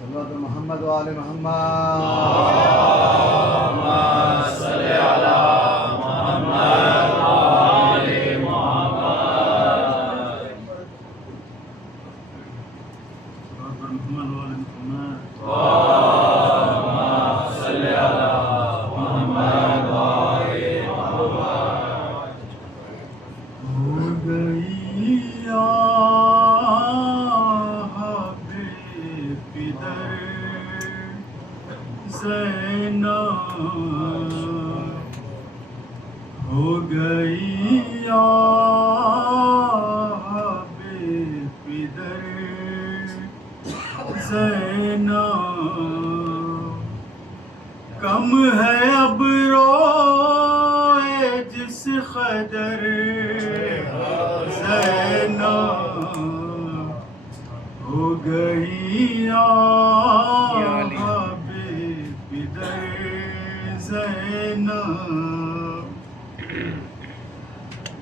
صلوات محمد و آل محمد. ہو گئی یا پدر زینب، کم ہے اب روئے جس قدر زینب، ہو گئی یا پدر زینب،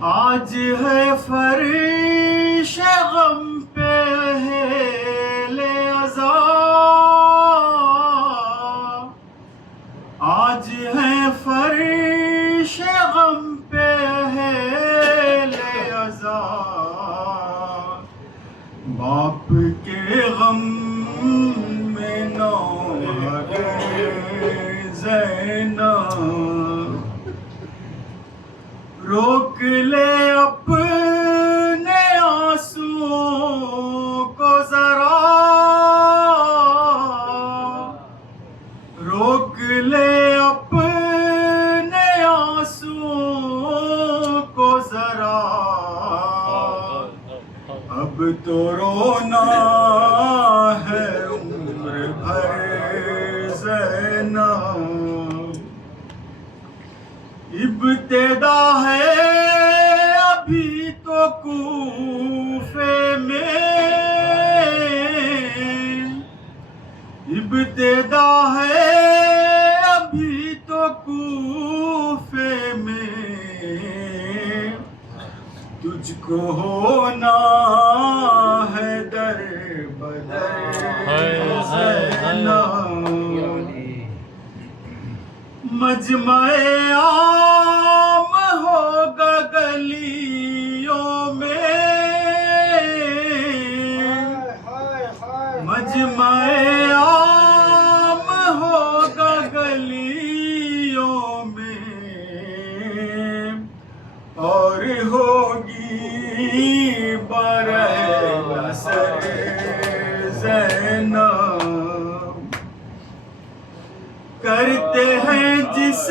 آج ہے فرش غم پہ اہل عزا، آج ہے فرش غم پہ اہل عزا، باپ کے غم میں نوحہ زینب، روک لے اپنے آنسوؤں کو ذرا، روک لے اپنے آنسوؤں کو ذرا، اب تو رونا ہے عمر بھر زینب، ابتدا ہے ابھی تو کوفے میں، ابتدا ہے ابھی تو کوفے میں، تجھ کو ہونا ہے در بدر زینب، مجمع عام ہوگا گلیوں میں، مجمع عام ہوگا گلیوں میں، اور ہوگی برہ اثر زینب، کرتے ہیں جس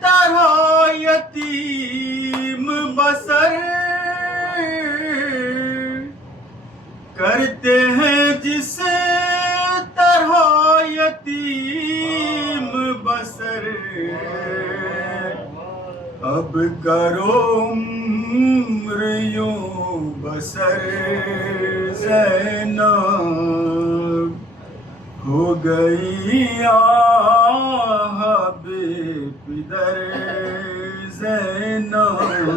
طرح یتیم بسر، کرتے ہیں جس طرح یتیم بسر، بسر اب کرو عمر یوں بسر زینب ہو گئی آہ بے پدر زینب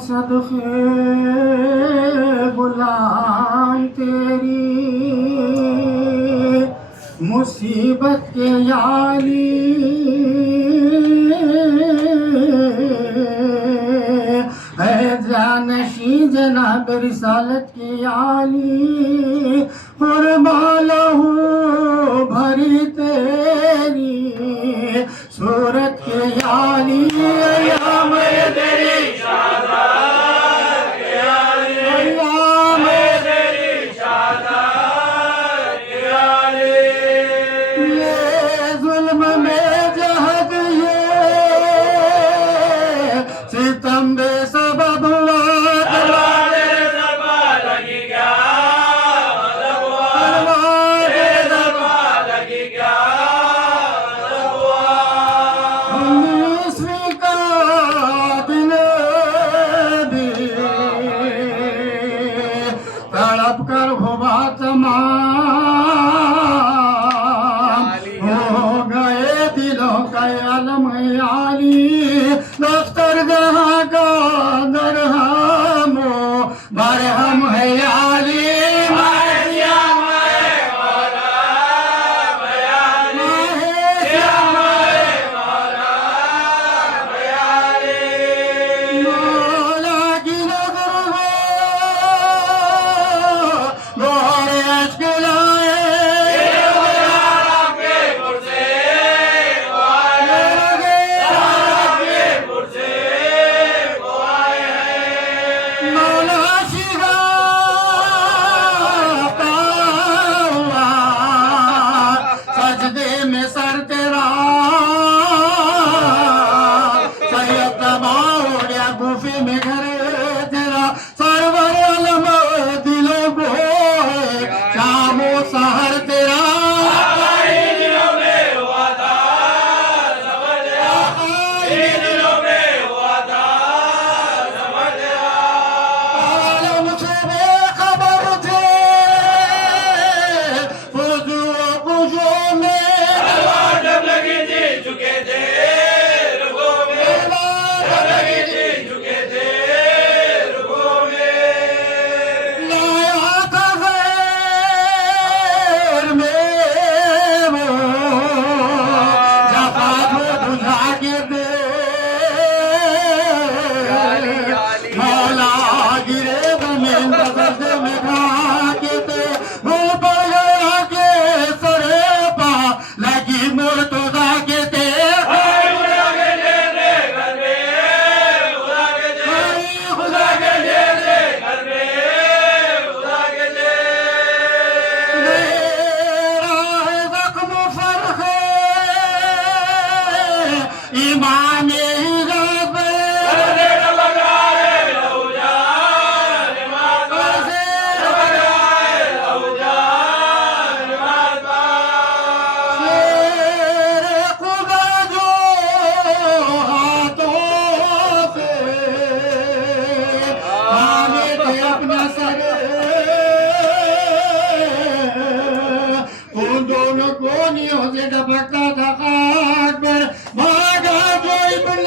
صدقے غلام تیری مصیبت کے یالی ہے جانشی جناب رسالت کی یالی قربا لہو بھری تیری صورت کے یالی ایام تیری شہادت کے یالی ایام تیری شہادت کے یالی یہ ظلم میں جہد یہ ستم بے سبب ہوا تلوار زبا لگی گیا تلوار زبا لگی گیا تڑپ کر ہوا تمام ہو گئے دلوں کا علم عالی دفتر جہاں کا درہم برہم ہے عالی دونوں گونیوں سے ڈبکتا تھا خاک پر بھاگا جو ابن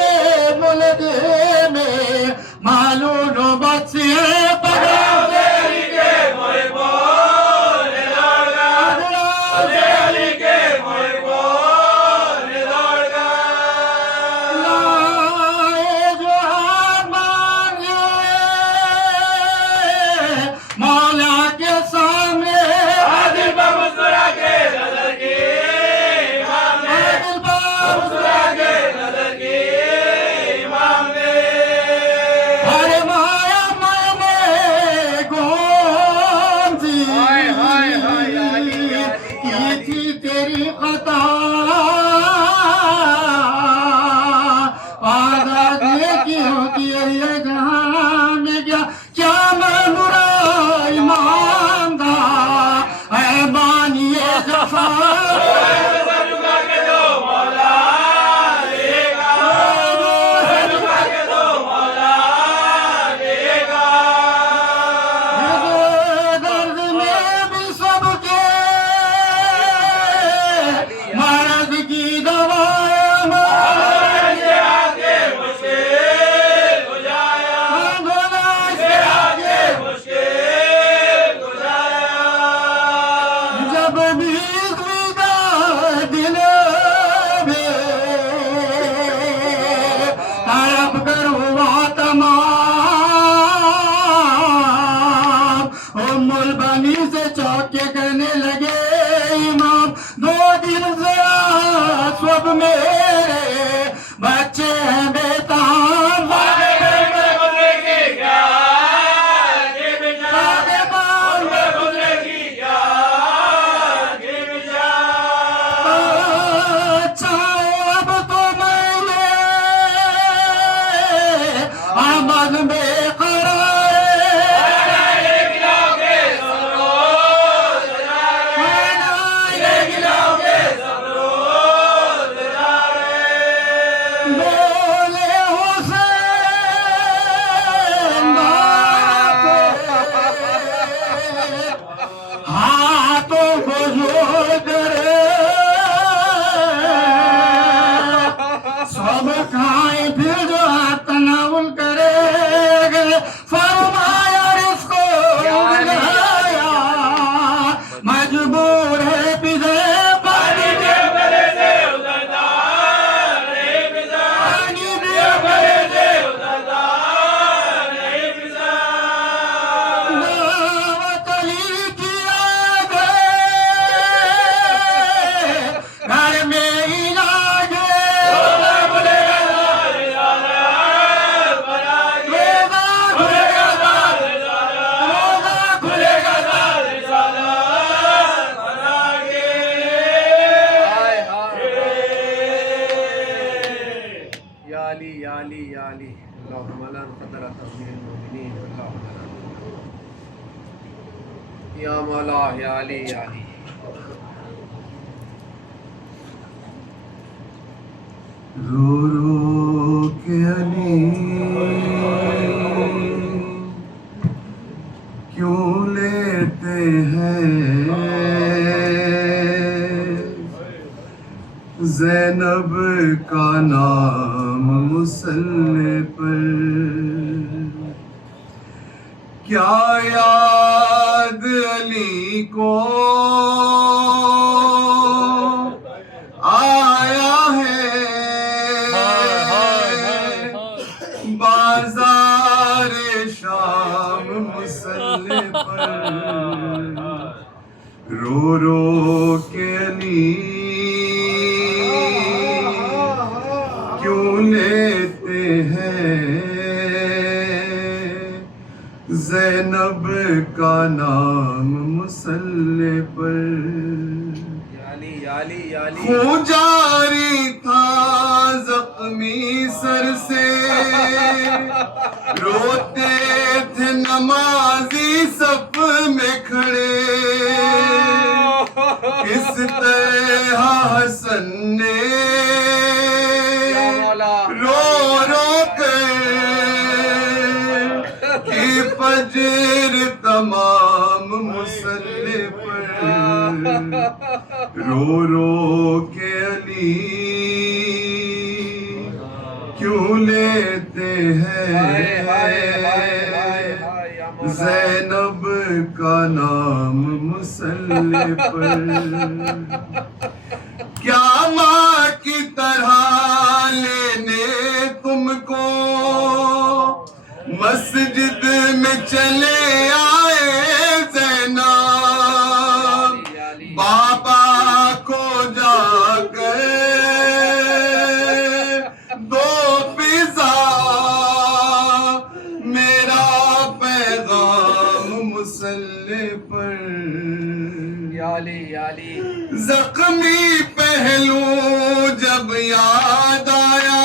وہ کھائیں پھر جو تناول کرے گے فرمایا رزق کو ملایا مجبور ہے پیزے پانی دے بھرے سے اترتا نہیں پیزا پانی دے بھرے سے اترتا نہیں پیزا دعوت علی کیا گئے گھر میں علاج روزہ کھلے گا دار رسالت روزہ کھلے گا دار رسالت روزہ کھلے گا دار رسالت بنا کے یا علی یا علی یا علی اللہم لا قدر تغفیر المؤمنین اللہم یا مولا یا علی یا علی رو رو کے علی کیوں لیتے ہیں زینب کا نام مسلح پر کیا یاد علی کو آیا ہے بازار شام مسلح پر رو رو کے علی کیوں لیتے ہیں زینب کا نام مسلح پر یا علی یا علی یا علی خون جاری تھا زخمی سر سے روتے تھے نمازی صف میں کھڑے کس طرح حسن نے رو رو کر کی فجر تمام مسلح پر رو رو کے علی کیوں لیتے ہیں زینب کا نام مسلح پر کیا ماں کی طرح لینے تم کو مسجد میں چلے آئے زینب بابا کو جا کر دو پیزا میرا پیغام مسلح پر یا علی یا علی زخمی پہلو جب یاد آیا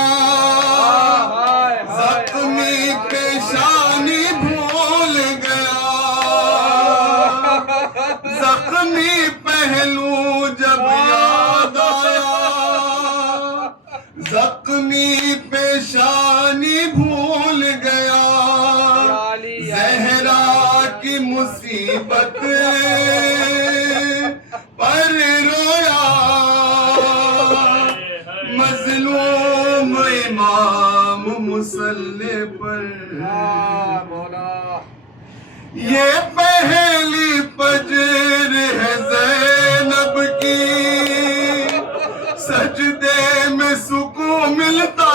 زخمی پیشانی بھول گیا زخمی پہلو جب یاد آیا زخمی پیشانی بھول گیا زہرا کی مصیبت پر رویا مظلوم امام مسلح پر یہ پہلی فجر ہے زینب کی سجدے میں سکون ملتا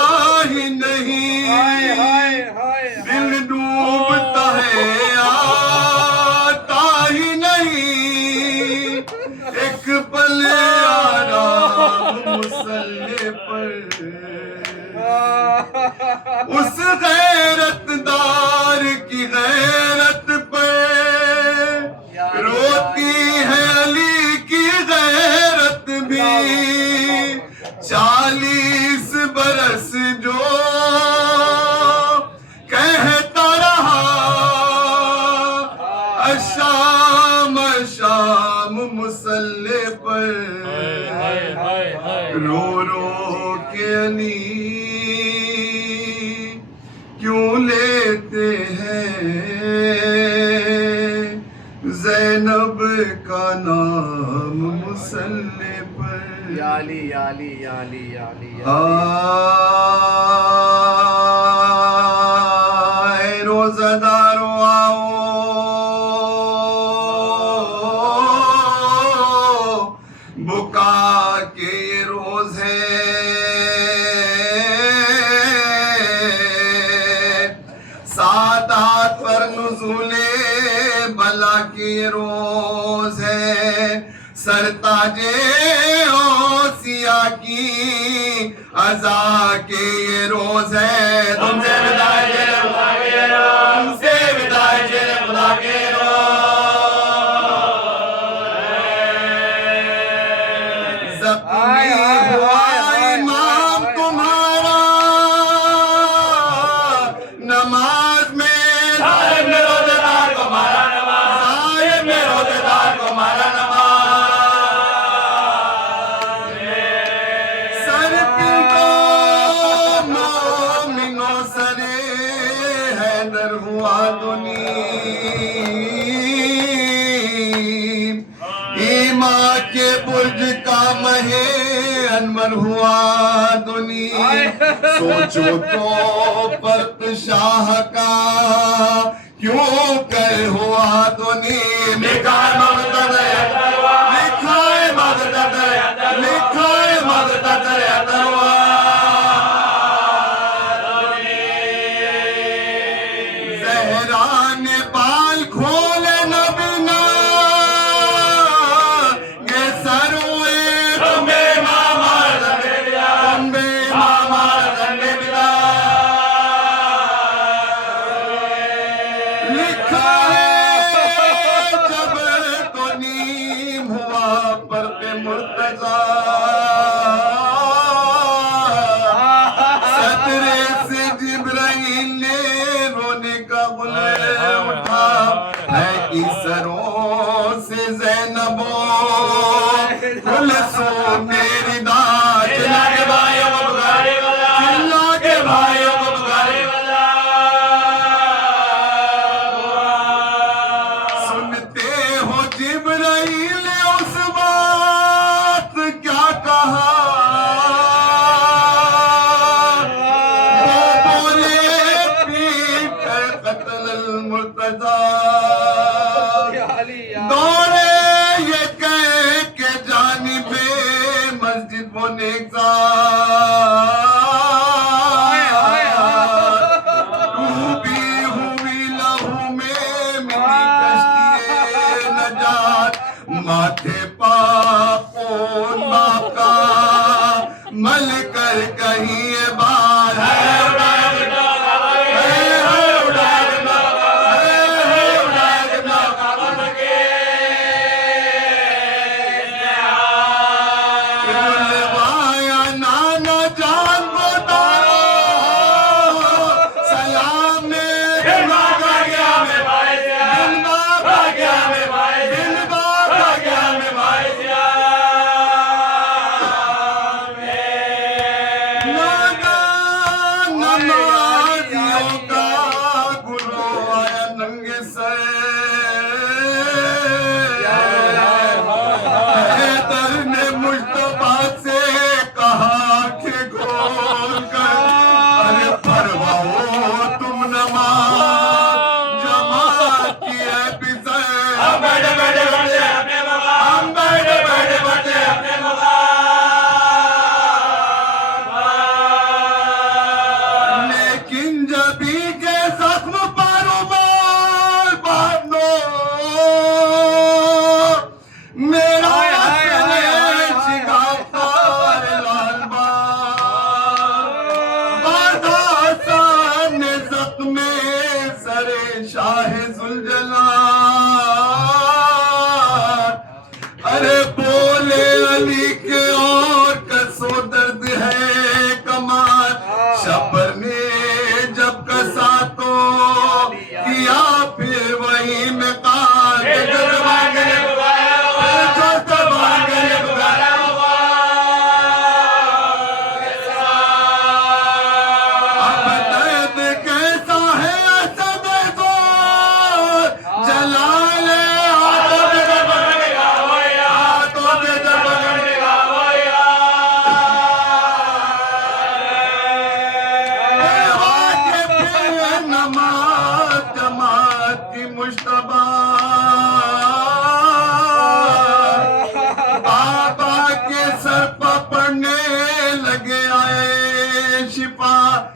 ہی نہیں دل ڈوبتا ہے آتا ہی نہیں ایک پل آرام مسلح پر اس غیرت دار کی غیرت پر روتی ہے علی کی غیرت بھی 40 برس جو کہتا رہا شام شام مسلح پر رو رو کے علی کیوں لیتے ہیں زینب کا نام مسلح پر یا علی یا علی یا علی یا علی یا علی آئے روزہ دارو آؤ بکا کے یہ روز ہے سعادت پر نزول بلا کی یہ روز ہے سرتاج اوسیا کی عزا کے یہ روز ہے تم سے وداع جل خدا کے روز تم سے وداع جل خدا کے روز زخمی ہوا امام تمہارا نماز میں صاحب میں روزے دار کو مارا نماز صاحب میں روزے دار کو مارا نماز سر پلٹو مومنوں سر حیدر ہوا دنی ایماں کے برج کا مہے انور ہوا دنی سوچو تو پرت شاہ کا کیوں کر ہوا دنی لکھائے مغدد لکھائے مغدد لکھائے مغدد زہرا نے بال کھولے نبینا یہ سر ہوئے تمبے ماما زندے بلا تمبے ماما زندے بلا لکھا ہے جب دنی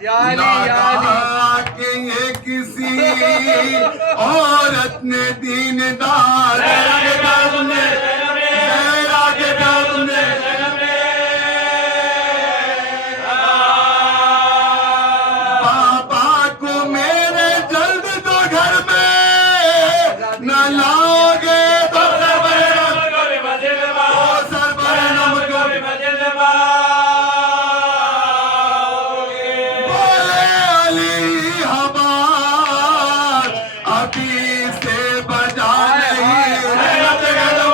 یا علی، یا علی۔ لگا کہ یہ کسی عورت نے دیندار بابا کو میرے جلد تو گھر میں نہ لاؤگے تو سربرہم بولے علی ہمار ابھی سے بجا نہیں زینب سے کہہ دو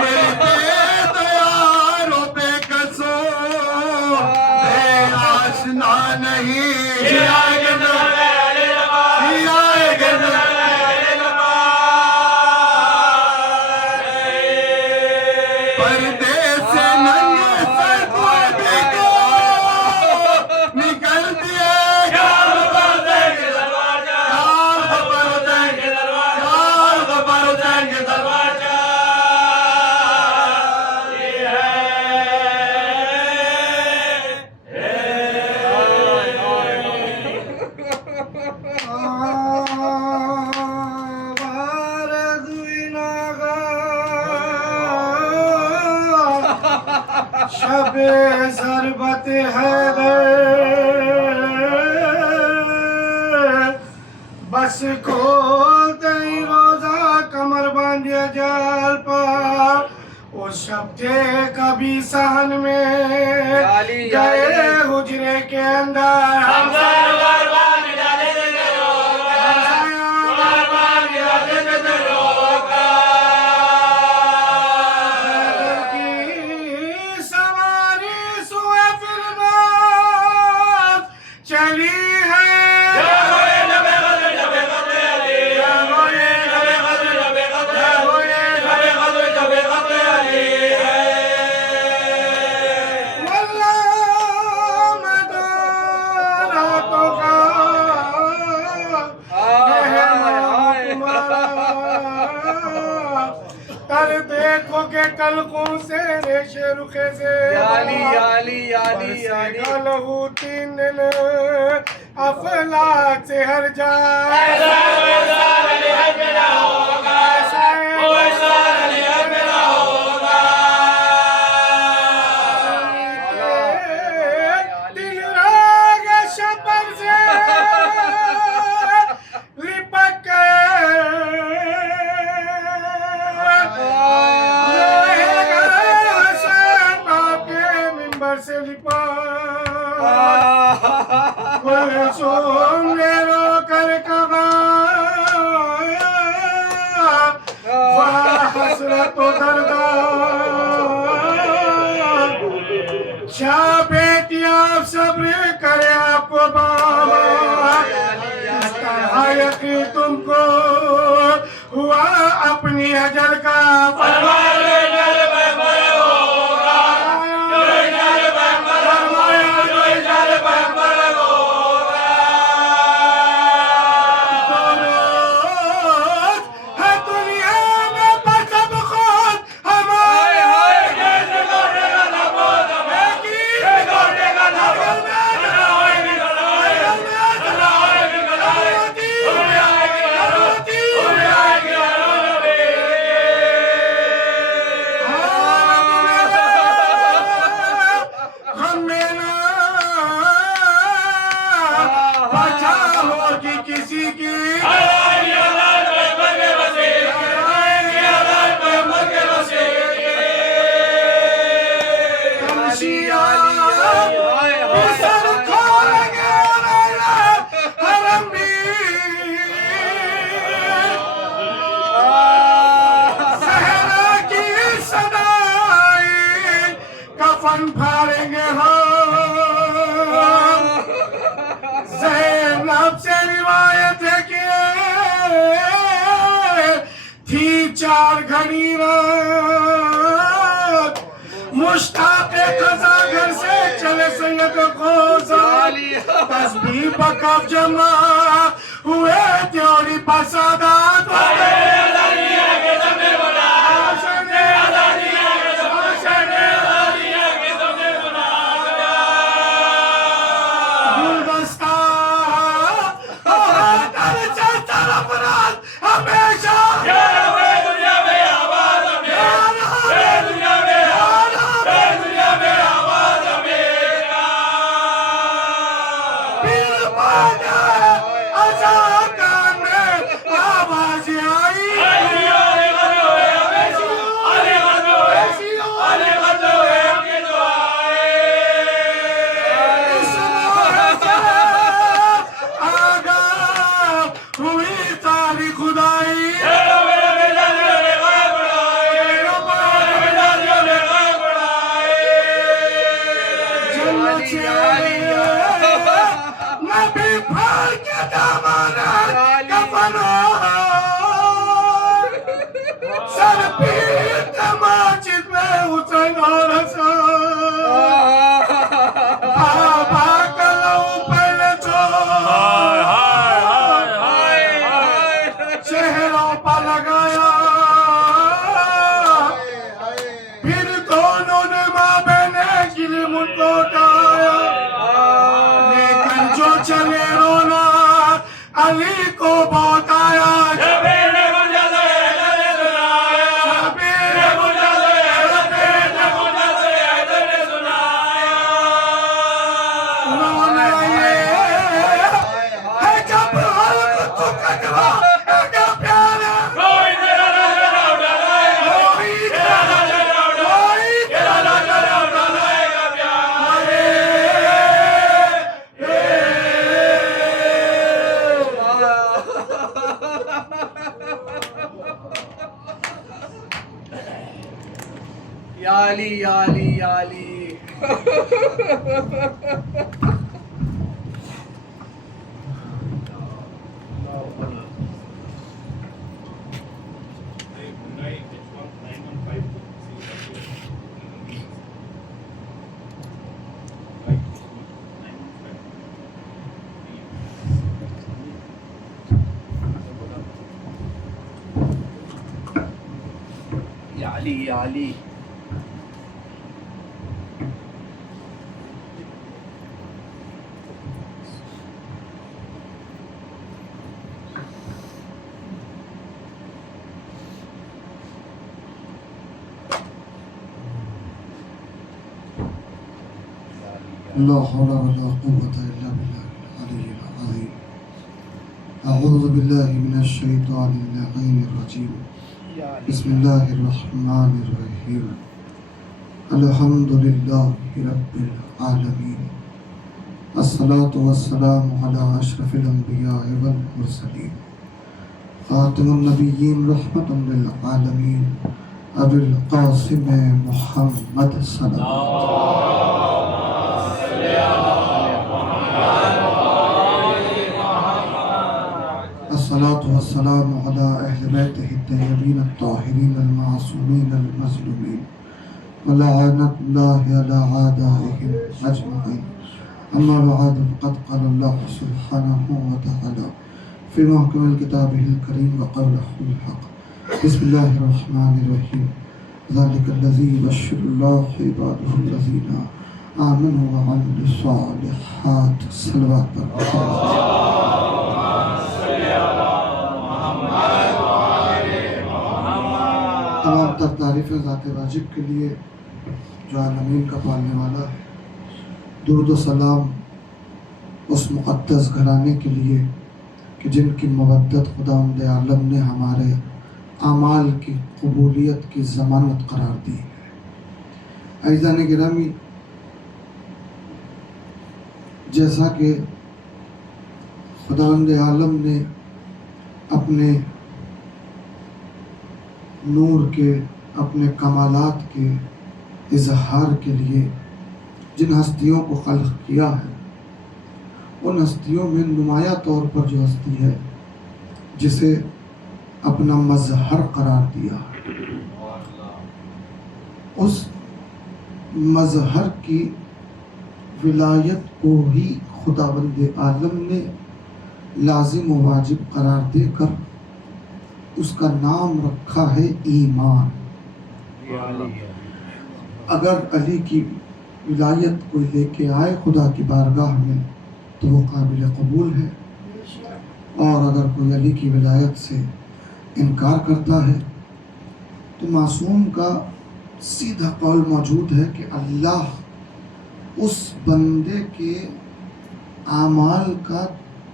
میرے تیاروں پہ کسو بے آشنا نہیں پردے سے ننگے سر کوئی بھی کو نکل دیے یار خبر حسین کے دربار جا شب ضربت حیدر بس کھولتے ہی روزہ کمر باندھیا جال پر اس شب تھے کبھی صحن میں گئے حجرے کے اندر دیکھو کہ کلقوں سے ریشے رخے سے یا علی، یا علی، یا علی، یا علی۔ لہو 3 دن افلاک سے ہر جائے دل راگ شپر سے لپک سے لپا سون میں رو کر کبا حسرت و دردہ شاہ بیٹی آپ صبر کرے آپ کو بابا اس طرح یقین تم کو ہوا اپنی اجل کا کسی کی کفن پھاڑیں گے ہم زینب سے روایت ہے کہ تھی 4 گھڑی رات مشتاق قضا گھر سے چلے سید خوزا تسبیح بکف جمع ہوئے تیوری پسادات یا علی یا علی یا علی یا علی یا علی لا حول ولا قوة إلا بالله العلي العظيم. أعوذ بالله من الشيطان اللعين الرجيم. یا علی بسم الله الرحمن الرحيم. الحمد لله رب العالمين. الصلاة والسلام على أشرف الأنبياء والمرسلين خاتم النبيين رحمة للعالمين أبي القاسم محمد صلى الله الصلاة والسلام على أهل بيته الطيبين الطاهرين المعصومين المظلومين ولعنة الله على أعدائهم أجمعين. أما بعد فقد قال الله سبحانه وتعالى في محكم كتابه الكريم وقوله الحق. بسم الله الرحمن الرحيم. ذلك الذي يبشر الله عباده الذين آمنوا وعملوا الصالحات. صلوات پر تمام تر تعریفیں ذات واجب کے لیے جو عالمین کا پالنے والا ہے. درود و سلام اس مقدس گھرانے کے لیے کہ جن کی مودت خداوند عالم نے ہمارے اعمال کی قبولیت کی ضمانت قرار دی ہے. عزیزان گرامی، جیسا کہ خداوند عالم نے اپنے نور کے، اپنے کمالات کے اظہار کے لیے جن ہستیوں کو خلق کیا ہے، ان ہستیوں میں نمایاں طور پر جو ہستی ہے جسے اپنا مظہر قرار دیا، اس مظہر کی ولایت کو ہی خداوند عالم نے لازم و واجب قرار دے کر اس کا نام رکھا ہے ایمان. یا علی اگر علی کی ولایت کوئی لے کے آئے خدا کی بارگاہ میں تو وہ قابل قبول ہے، اور اگر کوئی علی کی ولایت سے انکار کرتا ہے تو معصوم کا سیدھا قول موجود ہے کہ اللہ اس بندے کے اعمال کا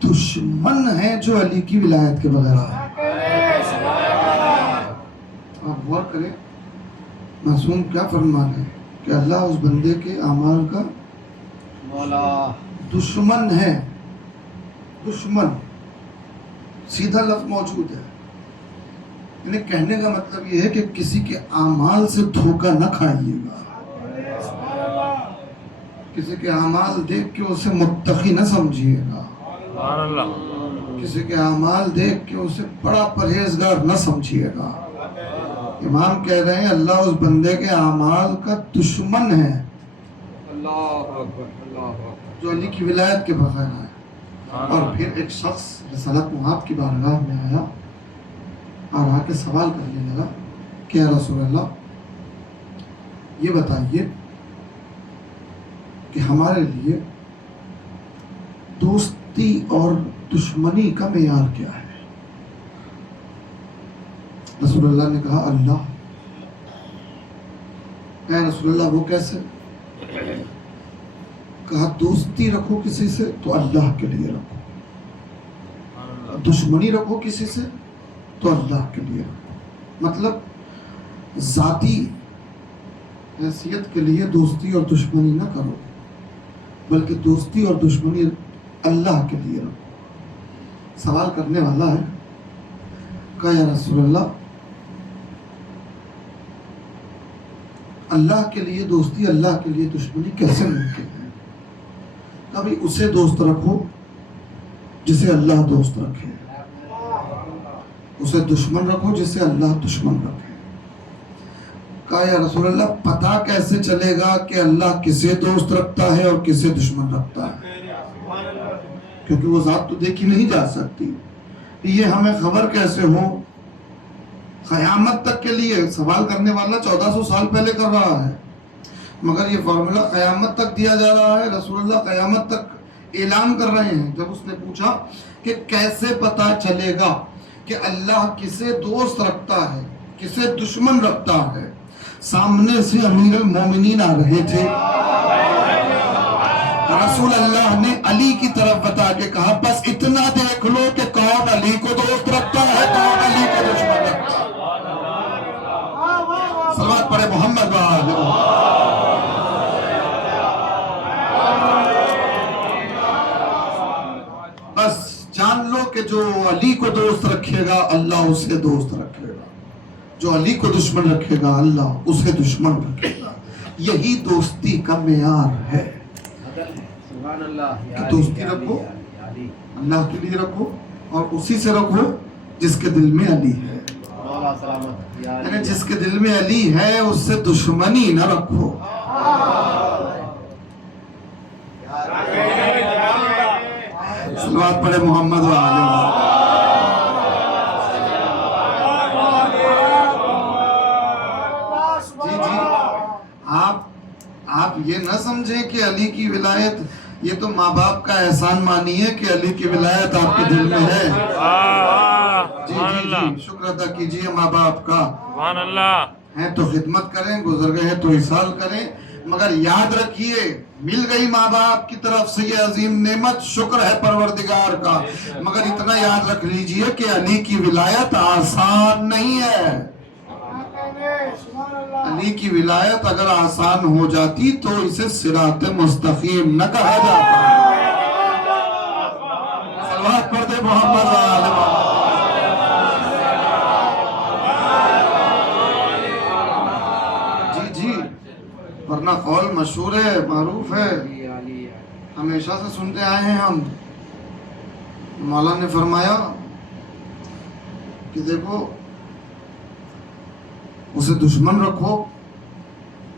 دشمن ہے جو علی کی ولایت کے بغیر ہے. آپ غور کریں معصوم کیا فرمان ہے کہ اللہ اس بندے کے اعمال کا مولا دشمن ہے. دشمن سیدھا لفظ موجود ہے، یعنی کہنے کا مطلب یہ ہے کہ کسی کے اعمال سے دھوکہ نہ کھائیے گا، کسی کے اعمال دیکھ کے اسے متقی نہ سمجھیے گا، کسی کے اعمال دیکھ کے اسے بڑا پرہیزگار نہ سمجھیے گا. امام کہہ رہے ہیں اللہ اس بندے کے اعمال کا دشمن ہے اللہ اکبر اللہ اکبر جو علی کی ولایت کے بغیر ہے. اور پھر ایک شخص رسالت محاب کی بارگاہ میں آیا اور آ کے سوال کرنے لگا کہ یا رسول اللہ یہ بتائیے کہ ہمارے لیے دوستی اور دشمنی کا معیار کیا ہے؟ رسول اللہ نے کہا اللہ. اے رسول اللہ وہ کیسے؟ کہا دوستی رکھو کسی سے تو اللہ کے لیے رکھو، دشمنی رکھو کسی سے تو اللہ کے لیے رکھو. مطلب ذاتی حیثیت کے لیے دوستی اور دشمنی نہ کرو، بلکہ دوستی اور دشمنی اللہ کے لیے رکھو. سوال کرنے والا ہے کہا یا رسول اللہ اللہ کے لیے دوستی اللہ کے لیے دشمنی کیسے ممکن ہے؟ کبھی اسے دوست رکھو جسے اللہ دوست رکھے، اسے دشمن رکھو جسے اللہ دشمن رکھے۔ کہا یا رسول اللہ پتہ کیسے چلے گا کہ اللہ کسے دوست رکھتا ہے اور کسے دشمن رکھتا ہے؟ کیونکہ وہ ذات تو دیکھی نہیں جا سکتی۔ یہ ہمیں خبر کیسے ہو؟ قیامت تک کے لیے سوال کرنے والا 1400 سال پہلے کر رہا ہے، مگر یہ فارمولا قیامت تک دیا جا رہا ہے۔ رسول اللہ قیامت تک اعلان کر رہے ہیں۔ جب اس نے پوچھا کہ کیسے پتا چلے گا کہ اللہ کسے دوست رکھتا ہے کسے دشمن رکھتا ہے، سامنے سے امیر المومنین آ رہے تھے، رسول اللہ نے علی کی طرف بتا کے کہا بس اتنا دیکھ لو کہ کون علی کو دوست رکھتا ہے کون علی کو دشمن رکھتا ہے۔ صلوات پڑھے محمد بس جان لو کہ جو علی کو دوست رکھے گا اللہ اسے دوست رکھے گا، جو علی کو دشمن رکھے گا اللہ اسے دشمن رکھے گا۔ یہی دوستی کا معیار ہے کہ دوستی رکھو اللہ کے لیے رکھو اور اسی سے رکھو جس کے دل میں علی ہے، یعنی جس کے دل میں علی ہے اس سے دشمنی نہ رکھو۔ صلوات پڑھے محمد و آلہ۔ جی جی آپ یہ نہ سمجھیں کہ علی کی ولایت یہ تو ماں باپ کا احسان مانیے کہ علی کی ولایت آپ کے دل میں ہے۔ جی جی جی شکر ادا کیجئے ماں باپ کا، ہیں تو خدمت کریں، گزر گئے تو احسان کریں، مگر یاد رکھیے مل گئی ماں باپ کی طرف سے یہ عظیم نعمت، شکر ہے پروردگار کا، مگر اتنا یاد رکھ لیجئے کہ علی کی ولایت آسان نہیں ہے۔ علی کی ولایت اگر آسان ہو جاتی تو اسے صراط مستقیم نہ کہا جاتا۔ صلوات پڑھتے محمد و آل محمد۔ جی جی ورنہ قول مشہور ہے معروف ہے، ہمیشہ سے سنتے آئے ہیں ہم۔ مولا نے فرمایا کہ دیکھو اسے دشمن رکھو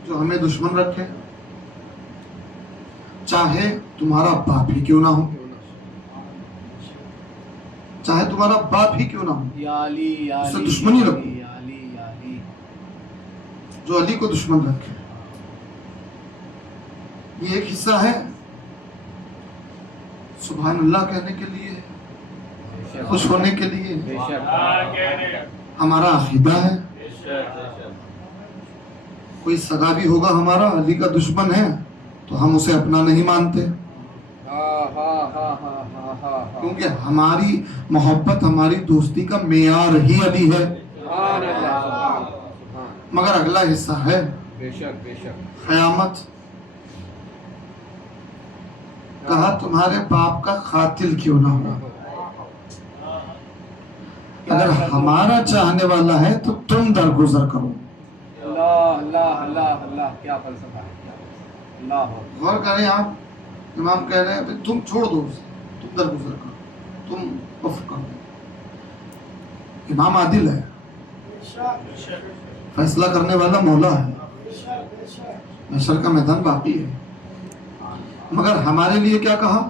جو ہمیں دشمن رکھے، چاہے تمہارا باپ ہی کیوں نہ ہو، چاہے تمہارا باپ ہی کیوں نہ ہو، اسے دشمنی رکھو جو علی کو دشمن رکھے۔ یہ ایک حصہ ہے سبحان اللہ کہنے کے لیے، خوش ہونے کے لیے، ہمارا عقیدہ ہے۔ کوئی سگا بھی ہوگا ہمارا علی کا دشمن ہے تو ہم اسے اپنا نہیں مانتے، کیونکہ ہماری محبت ہماری دوستی کا معیار ہی علی ہے۔ مگر اگلا حصہ ہے قیامت، کہا تمہارے باپ کا قاتل کیوں نہ ہو، اگر ہمارا چاہنے والا ہے تو تم درگزر کرو۔ اللہ اللہ اللہ کیا فلسفہ ہے، اللہ غور کریں آپ، امام کہہ رہے ہیں تم چھوڑ دو اسے، تم درگزر کرو، تم اف کرو۔ امام عادل ہے، فیصلہ کرنے والا مولا ہے، محشر کا میدان باقی ہے، مگر ہمارے لیے کیا کہا؟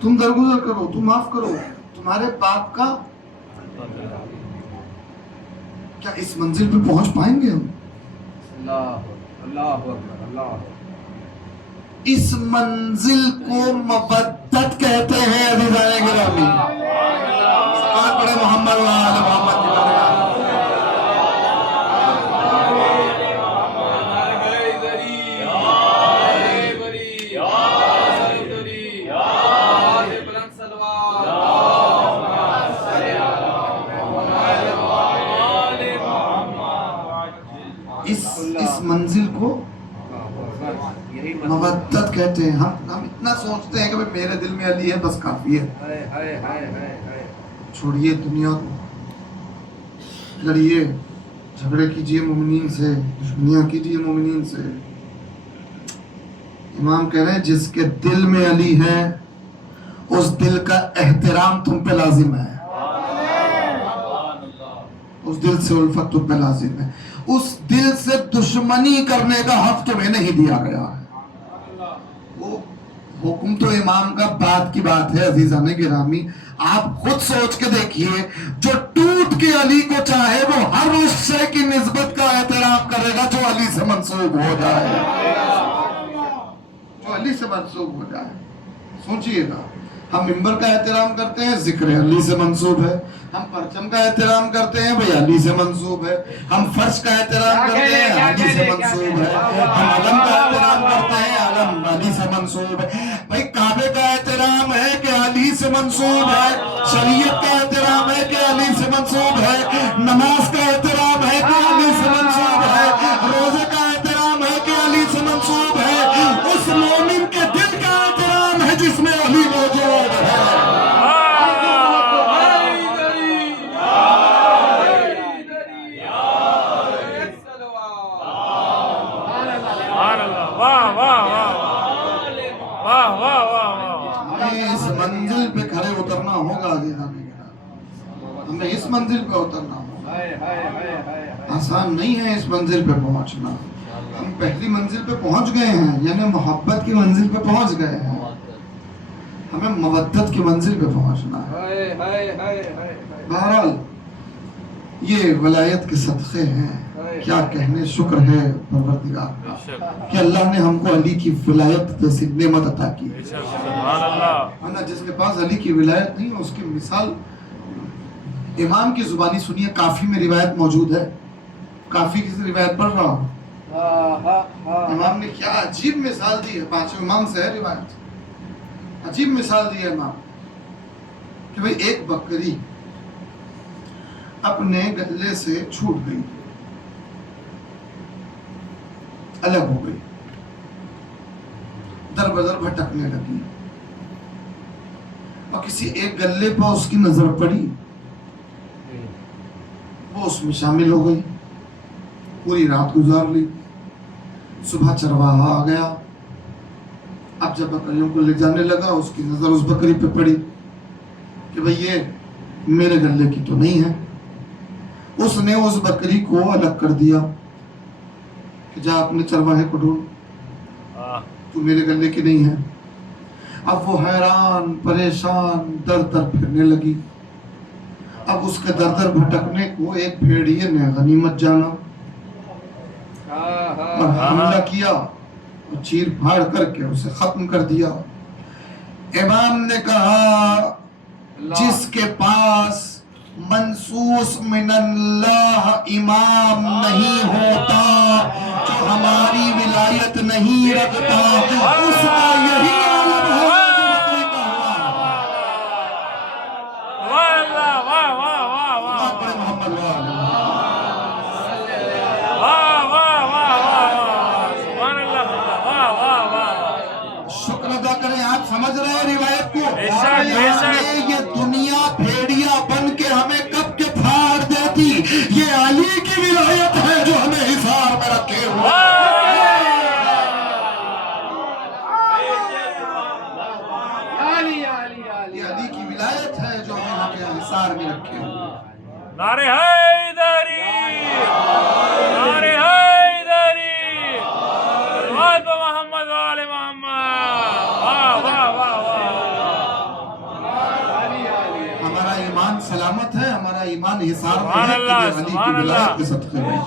تم درگزر کرو، تم معاف کرو، تمہارے باپ کا کیا اس منزل پہ پہنچ پائیں گے ہم؟ اس منزل کو مودت کہتے ہیں عزیزان گرامی۔ صلوات پڑھے محمد و آل محمد۔ اس منزل کو مودت کہتے ہیں۔ ہم اتنا سوچتے ہیں کہ میرے دل میں علی ہے بس کافی ہے، چھوڑیے دنیا کو، لڑیے جھگڑے کیجئے مومنین سے، دشمنیاں کیجئے مومنین سے۔ امام کہہ رہے ہیں جس کے دل میں علی ہے اس دل کا احترام تم پہ لازم ہے، اس دل سے الفت تم پہ لازم ہے، اس دل سے دشمنی کرنے کا حق تمہیں نہیں دیا گیا ہے۔ وہ حکم تو امام کا بات کی بات ہے عزیزان گرامی، آپ خود سوچ کے دیکھیے، جو ٹوٹ کے علی کو چاہے وہ ہر اس شے کی نسبت کا احترام کرے گا جو علی سے منسوب ہو جائے، جو علی سے منسوب ہو جائے۔ سوچئے گا، ہم منبر کا احترام کرتے ہیں، ذکر علی سے منسوب ہے، ہم پرچم کا احترام کرتے ہیں، بھئی علی سے منسوب ہے، ہم فرش کا احترام کرتے ہیں، علی سے منسوب ہے، ہم علم کا احترام کرتے ہیں، علم علی سے منسوب ہے، بھئی کعبے کا احترام ہے کہ علی سے منسوب ہے، شریعت کا احترام ہے کہ علی سے منسوب ہے، نماز کا احترام ہے کہ علی سے منسوب ہے، روزے کا احترام ہے کہ علی سے منسوب ہے، اس مومن کے دل کا احترام ہے جس میں علی موجود ہے۔ ہمیں اس منزل پہ کھڑے اترنا ہوگا، ہمیں اس منزل پہ اترنا ہوگا، آسان نہیں ہے اس منزل پہ پہنچنا۔ ہم پہلی منزل پہ پہنچ گئے ہیں، یعنی محبت کی منزل پہ پہنچ گئے ہیں، ہمیں مودت کی منزل پہ پہنچنا ہے۔ بہرحال یہ ولایت کے صدقے ہیں، کیا کہنے، شکر ہے پروردگار کا کہ اللہ نے ہم کو علی کی ولایت جیسی نعمت عطا کی ہے۔ جس کے پاس علی کی ولایت نہیں، اس کی مثال امام کی زبانی سنیے، کافی میں روایت موجود ہے، کافی کی روایت پڑھ رہا ہوں، امام نے کیا عجیب مثال دی ہے، پانچوں امام سے ہے روایت، عجیب مثال دی ہے امام کہ بھئی ایک بکری اپنے گلے سے چھوٹ گئی، الگ ہو گئی، در بدر بھٹکنے لگی، اور کسی ایک گلے پر اس کی نظر پڑی، وہ اس میں شامل ہو گئی، پوری رات گزار لی، صبح چرواہا آ گیا، اب جب بکریوں کو لے جانے لگا اس کی نظر اس بکری پہ پڑی کہ بھئی یہ میرے گلے کی تو نہیں ہے، اس نے اس بکری کو الگ کر دیا کہ جا اپنے چرواہے کو ڈھونڈ، تو میرے گلے کی نہیں ہے۔ اب وہ حیران پریشان در در پھرنے لگی، اب اس کے در در بھٹکنے کو ایک بھیڑیے نے غنیمت جانا اور حملہ کیا اور چیر پھاڑ کر کے اسے ختم کر دیا۔ امام نے کہا جس کے پاس منصوص من اللہ امام نہیں ہوتا، جو ہماری ولایت نہیں رکھتا، اس کا یہی عالم ہے۔ شکر ادا کریں، آپ سمجھ رہے ہیں روایت کو؟ یہ دنیا بھیڑیا بن کے ہمیں کب کے پھاڑ دیتی، یہ علی کی ولایت ہے جو ہمیں حصار میں رکھے ہوئے۔ یہ علی کی ولایت ہے جو ہمیں حصار میں رکھے ہوئے۔ نعرہ حیدری، نعرہ حیدری، صلوات بہ محمد و آل محمد۔ واہ واہ واہ ہمارا ایمان سلامت ہے، ہمارا ایمان حصار میں ہے کہ علی کی ولایت کے صدقے میں۔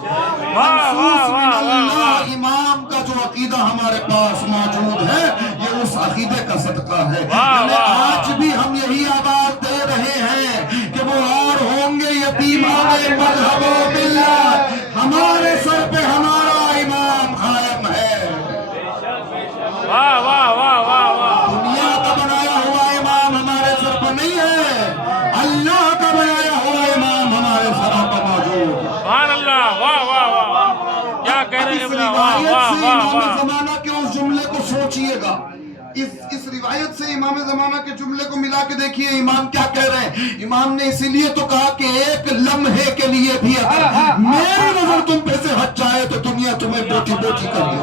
منصوص من اللہ امام کا جو عقیدہ ہمارے پاس موجود ہے، یہ اس عقیدے کا صدقہ ہے۔ یعنی آج بھی ہم یہی آواز دے رہے ہیں کہ وہ اور ہوں گے یتیمان مذہب و ملت، ہمارے سر پہ ہمارا امام قائم ہے۔ واہ واہ واہ واہ واہ۔ دنیا کا بنایا ہوا امام ہمارے سر پر نہیں ہے، اللہ کا بنایا ہوا امام ہمارے سر پر موجود ہے۔ سبحان اللہ، واہ واہ واہ، کیا کہہ رہے ہیں؟ اس روایت سے امام زمانہ کے اس جملے کو سوچئے گا، اس روایت سے امام زمانہ کے جملے کو ملا کے دیکھیے امام کیا کہہ رہے ہیں. امام نے اسی لیے تو کہا کہ ایک لمحے کے لیے بھی اگر میری نظر تم پہ سے ہٹ جائے تو دنیا تمہیں بوٹی بوٹی کر دے.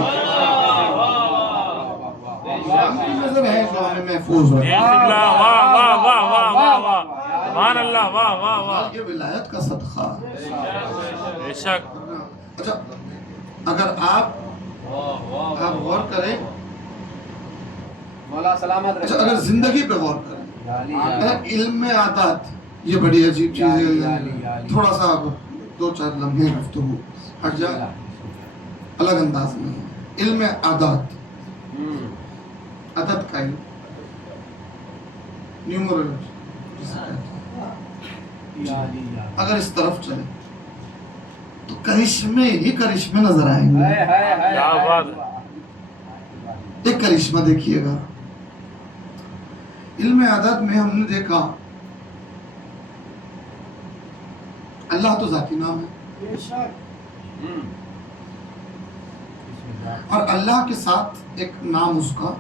امام کی نظر ہے جو ہمیں محفوظ رکھے. اللہ واہ واہ واہ واہ واہ واہ سبحان اللہ واہ واہ واہ یہ ولایت کا صدقہ. بے شک. اچھا اگر آپ غور کریں, مولا سلامت اچھا اگر زندگی پہ غور کریں, اگر علم عادات یہ بڑی عجیب چیز ہے, تھوڑا سا 2-4 لمحے گفتگو ہٹ جائے الگ انداز میں. علم عادات, عدد کا علم, نیومرولوجی جسے کہتے ہیں, اگر اس طرف چلے تو کرشمے ہی کرشمے نظر آئیں گے. کیا بات ہے. ایک کرشمہ دیکھیے گا علم عدد میں. ہم نے دیکھا اللہ تو ذاتی نام ہے, اور اللہ کے ساتھ ایک نام اس کا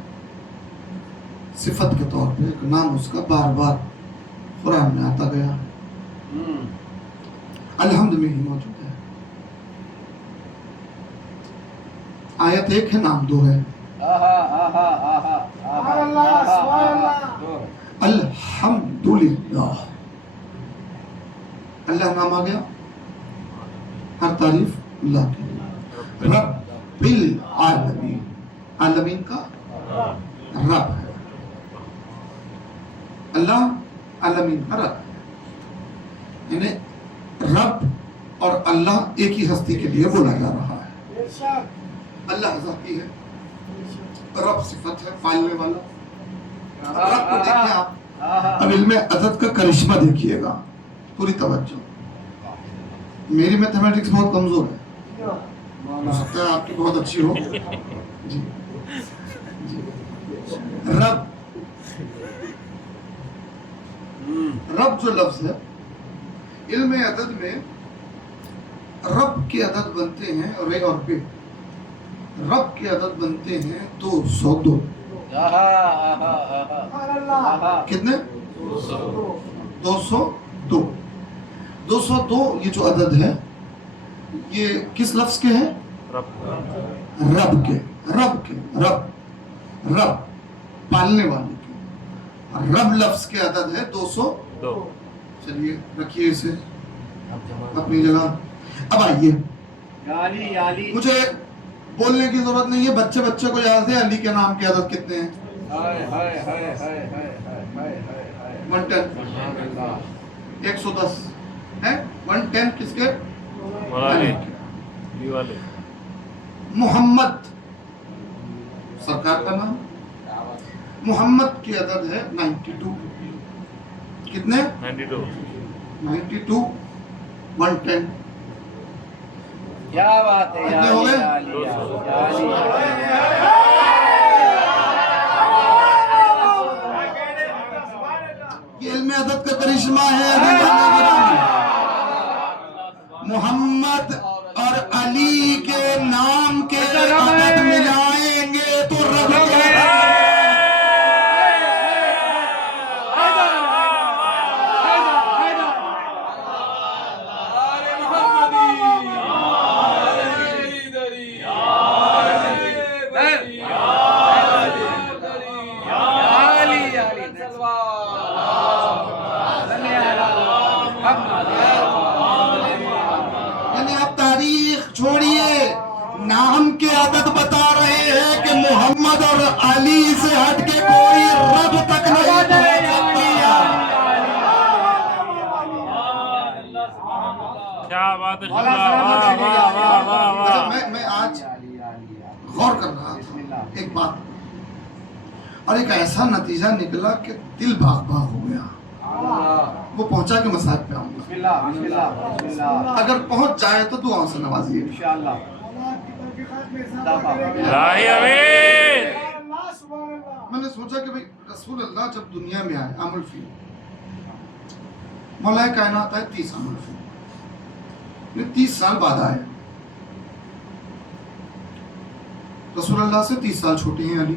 صفت کے طور پہ, ایک نام اس کا بار بار قرآن میں آتا گیا ہے. الحمد میں ہی موجود ہے. آیت 1 ہے, نام 2 ہے. الحمدللہ, اللہ نام آ گیا, ہر تعریف اللہ کی. رب العالمین, عالمین کا رب ہے. اللہ عالمین کا رب ہے, یعنی رب اور اللہ ایک ہی ہستی کے لیے بولا جا رہا ہے. اللہ ذاتی ہے, رب صفت ہے, پالنے والا. رب کو دیکھیں آپ. اب علم عدد کا کرشمہ دیکھیے گا, پوری توجہ. میری میتھمیٹکس بہت کمزور ہے, ہو سکتا ہے آپ کی بہت اچھی ہو. جی رب, رب جو لفظ ہے علم عدد میں, رب کے عدد بنتے ہیں رے اور پہ. رب کے عدد بنتے ہیں 202. کتنے؟ 202. 202 یہ جو عدد ہے یہ کس لفظ کے ہیں؟ رب کے. رب کے, رب پالنے والے کے. رب لفظ کے عدد ہے 202. چلیے رکھیے اسے اپنی جگہ. اب آئیے, مجھے بولنے کی ضرورت نہیں ہے, بچے بچے کو یاد ہے علی کے نام کے عدد کتنے ہیں؟ 110. 110 ہے. 110 کس کے؟ محمد سرکار کا نام. محمد کی عدد ہے 92. کتنے؟ 92. 110. کیا بات ہے. کتنے ہو گئے؟ یہ علم عدد کا کرشمہ ہے. محمد اور علی کے نام کے عدد ملائیں گے تو رب عدد بتا رہے ہیں کہ محمد اور علی سے ہٹ کے کوئی رب تک نہیں پہنچ سکتی ہے. کیا بات ہے. واہ واہ واہ واہ. میں آج غور کر رہا تھا ایک بات, اور ایک ایسا نتیجہ نکلا کہ دل بھاگ بھاگ ہو گیا. وہ پہنچا کے مسائل پہ آؤں گا, اگر پہنچ جائے تو دعاؤں سے نوازیے انشاءاللہ. میں نے سوچا کہ بھئی رسول اللہ جب دنیا میں آئے عام الفیل, مولا کائنات آئے 30 عام الفیل, 30 سال بعد آئے. رسول اللہ سے 30 سال چھوٹے ہیں علی,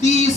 30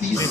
30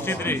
63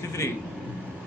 63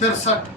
63।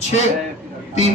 6, 3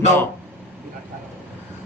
9।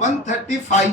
135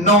9।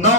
9,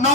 9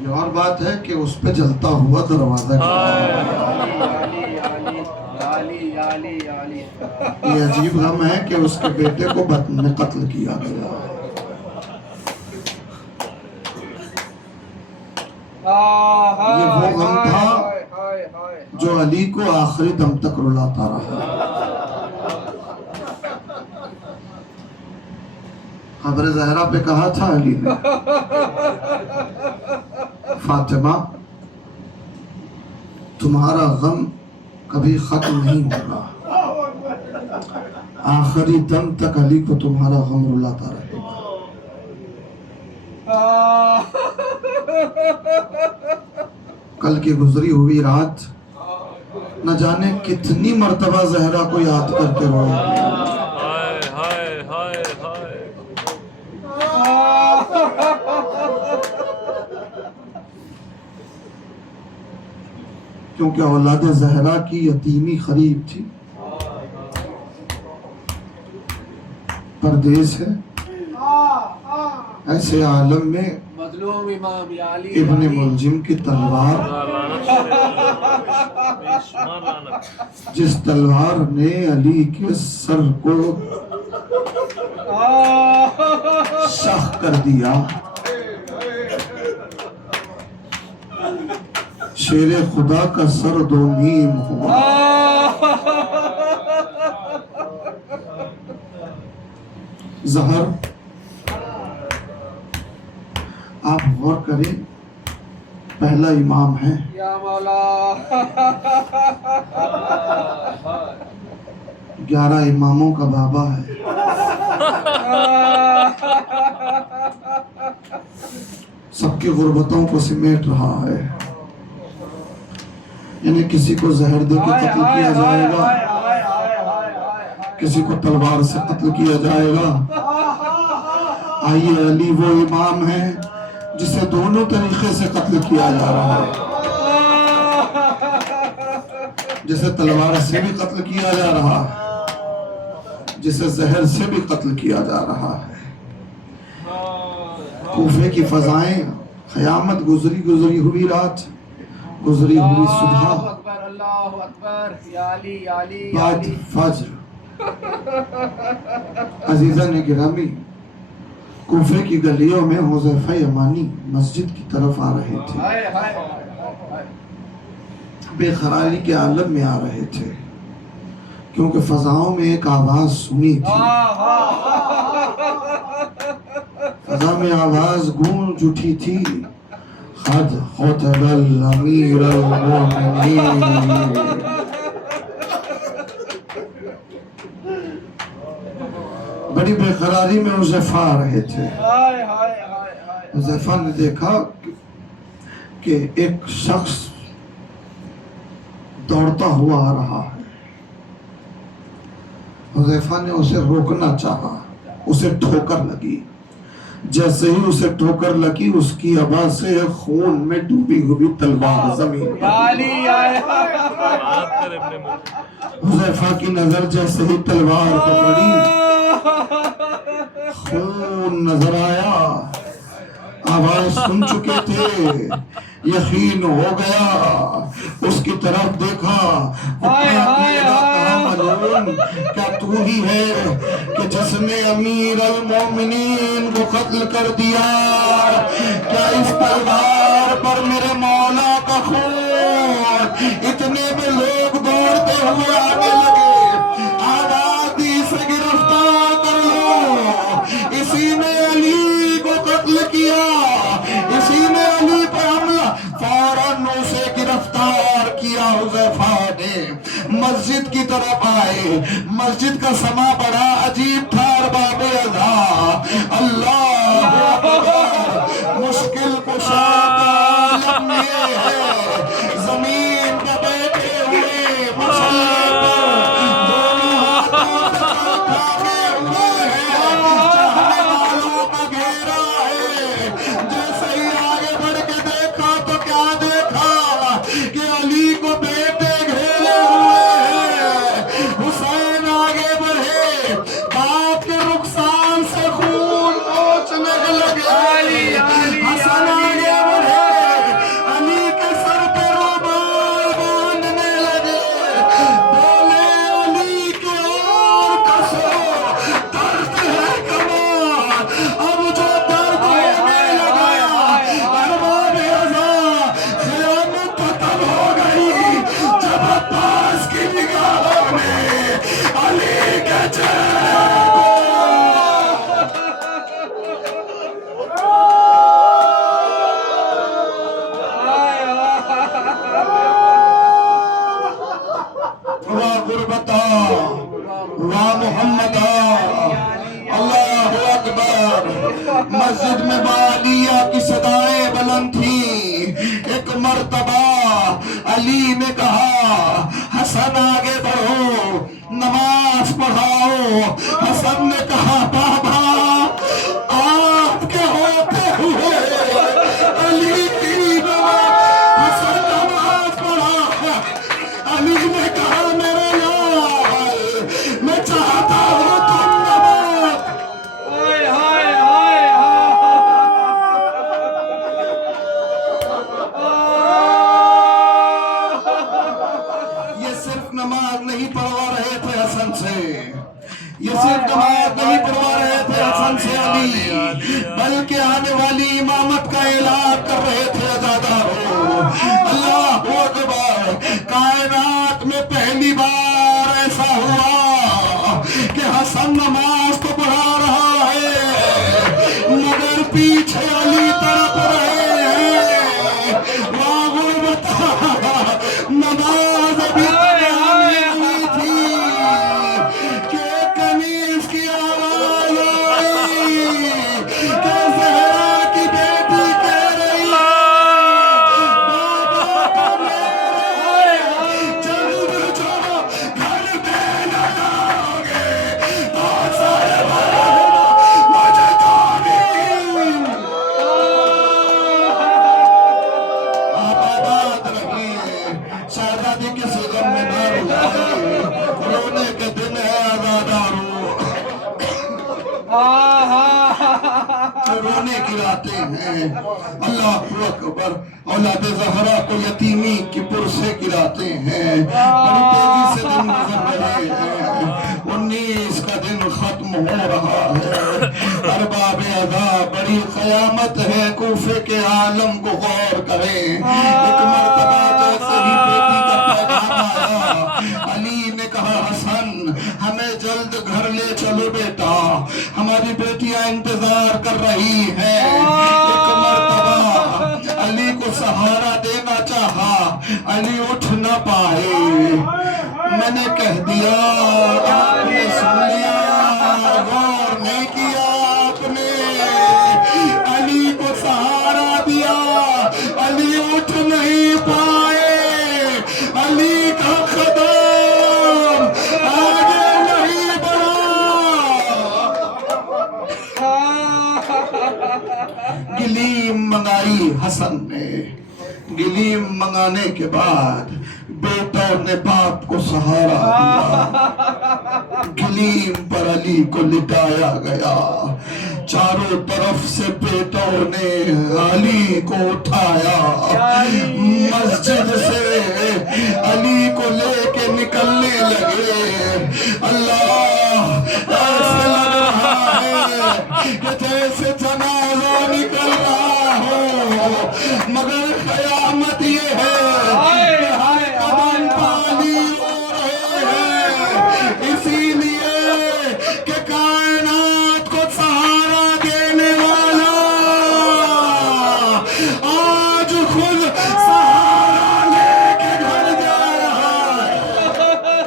یہ اور بات ہے کہ اس پہ جلتا ہوا دروازہ یہ عجیب غم ہے کہ اس کے بیٹے کو بدن میں قتل کیا گیا. یہ وہ غم تھا جو علی کو آخری دم تک رلاتا رہا. قبر زہرا پہ کہا تھا علی نے فاطمہ تمہارا غم کبھی ختم نہیں ہوگا, آخری دم تک علی کو تمہارا غم رلاتا رہے گا. کل کی گزری ہوئی رات نہ جانے کتنی مرتبہ زہرا کو یاد کر کے روئے. ہائے ہائے ہائے ہائے. کیونکہ اولاد زہرا کی یتیمی قریب تھی, پردیس ہے. ایسے عالم میں مظلوم امام علی ابن ملجم کی تلوار, جس تلوار نے علی کے سر کو شاخ کر دیا, شیر خدا کا سر دو نیم ہوا. زہر آپ غور کریں, پہلا امام ہے, یا مولا 11 اماموں کا بابا ہے. سب کی غربتوں کو سمیٹ رہا ہے. یعنی کسی کو زہر دے کے قتل کیا جائے گا, کسی کو تلوار سے قتل کیا جائے گا. آئیے علی وہ امام ہے جسے دونوں طریقے سے قتل کیا جا رہا ہے, جسے تلوار سے بھی قتل کیا جا رہا ہے, جسے زہر سے بھی قتل کیا جا رہا ہے. کوفے کی فضائیں, قیامت گزری ہوئی رات, گزری ہوئی صبح, اللہ اکبر یا علی یا علی یا بعد علی. فجر. عزیزان گرامی, کوفے کی گلیوں میں حذیفہ یمانی مسجد کی طرف آ رہے تھے, ہائے ہائے ہائے. بے قراری کے عالم میں آ رہے تھے, کیونکہ فضاؤں میں ایک آواز سنی تھی. فضا میں آواز گونج اٹھی تھی, قد قتل الامیر المومنین. بڑی بے قراری میں حذیفہ آ رہے تھے. حذیفہ نے دیکھا کہ ایک شخص دوڑتا ہوا آ رہا ہے. حذیفہ نے اسے روکنا چاہا, اسے ٹھوکر لگی. جیسے ہی اسے ٹھوکر لگی, اس کی ابا سے خون میں ڈوبی ہوئی تلوار زمین پر. حذیفہ کی نظر جیسے ہی تلوار پر پڑی, خون نظر آیا. آواز سن چکے تھے, یقین ہو گیا. اس کی طرف دیکھا, کیا تو ہی ہے کہ جس نے امیر المومنین کو قتل کر دیا؟ کیا اس تلوار پر میرے مولا کا خون؟ اتنے میں لوگ دوڑتے ہوئے آنے لگے. آواز دی سے گرفتار کر لو, اسی نے علی کو قتل کیا, اسی نے علی پہ حملہ. فوراً اسے گرفتار کیا. حذیفہ نے مسجد کی طرف آئے. مسجد کا سما بڑا عجیب تھا. ارباب اذا اللہ اکبر, مشکل کشا کا عالم یہ ہے. زمین پہ بیٹھے ہوئے مسلح پر دونوں ہاتھوں سے اٹھائے ہوئے ہیں. چاہنے والوں کا گھیرا ہے. جیسے ہی آگے بڑھ کے دیکھا تو کیا دیکھا کہ علی کو بیٹے گھیرے ہوئے ہیں. حسین آگے بڑھے, باپ کے رخسار مسجد میں بالیہ کی صدائیں بلند تھیں. ایک مرتبہ علی نے کہا حسن آگے بڑھو نماز پڑھاؤ. حسن نے کہا بابا آپ کے ہوتے ہوئے علی کی حسن نماز پڑھا. علی نے کہا میرے لال میں چاہتا ہوں تم نماز. یہ صرف نماز نہیں پڑھوا رہے تھے حسن سے, یہ صرف نماز نہیں پڑھوا رہے تھے حسن سے علی, بلکہ آنے والی امامت کا اعلان کر رہے تھے عزاداروں. اللہ اکبر. کائنات میں پہلی بار ایسا ہوا کہ حسن نماز تو پڑھا رہا ہے مگر پیچھے علی تڑپ رہے ہیں. واہ بتا نماز ابھی نہیں تھی کہ کنیز کی آواز آئی کہ زہرا کی بیٹی کہہ رہی بابا جلد جو گھر میں نہ لاؤگے تو صاحبہ مجھے کھانی. آپ آباد رہیے, شہزادی کسی غم میں نہ روئے, رونے کے دن ہے عزاداروں, رونے کی راتیں ہیں. اللہ اکبر. اولاد زہرا کو یتیمی کی پرسے کی راتیں ہیں. بڑی تیزی سے دن گزر رہے ہیں. 19 کا دن ختم ہو رہا ہے. ارباب عذاب بڑی قیامت ہے. کوفے کے عالم کو غور کریں. ایک مرتبہ جیسے ہی بیٹی کا پیغام آیا, علی نے کہا حسن ہمیں جلد گھر لے چلو بیٹا, ہماری بیٹیاں انتظار کر رہی ہیں. ایک مرتبہ علی کو سہارا دینا چاہا, علی اٹھ نہ پائے. میں نے کہہ دیا آپ نے سن لیا, غور نہیں کیا آپ نے. علی کو سہارا دیا, علی اٹھ نہیں پائے. علی کا قدم آگے نہیں بڑھا. گلیم منگائی حسن نے. گلیم منگانے کے بعد بیٹا نے باپ کو سہارا دیا. گلیم پر علی کو لٹایا گیا. چاروں طرف سے بیٹوں نے علی کو اٹھایا. مسجد سے علی کو لے کے نکلنے لگے. اللہ ایسے لگ رہا ہے کہ جیسے جنازہ نکل رہا ہو, مگر قیامت یہ ہے کہ ہر قدم پانی رو رہے ہیں. اسی لیے کہ کائنات کو سہارا دینے والا آج خود سہارا لے کے گھر جا رہا ہے.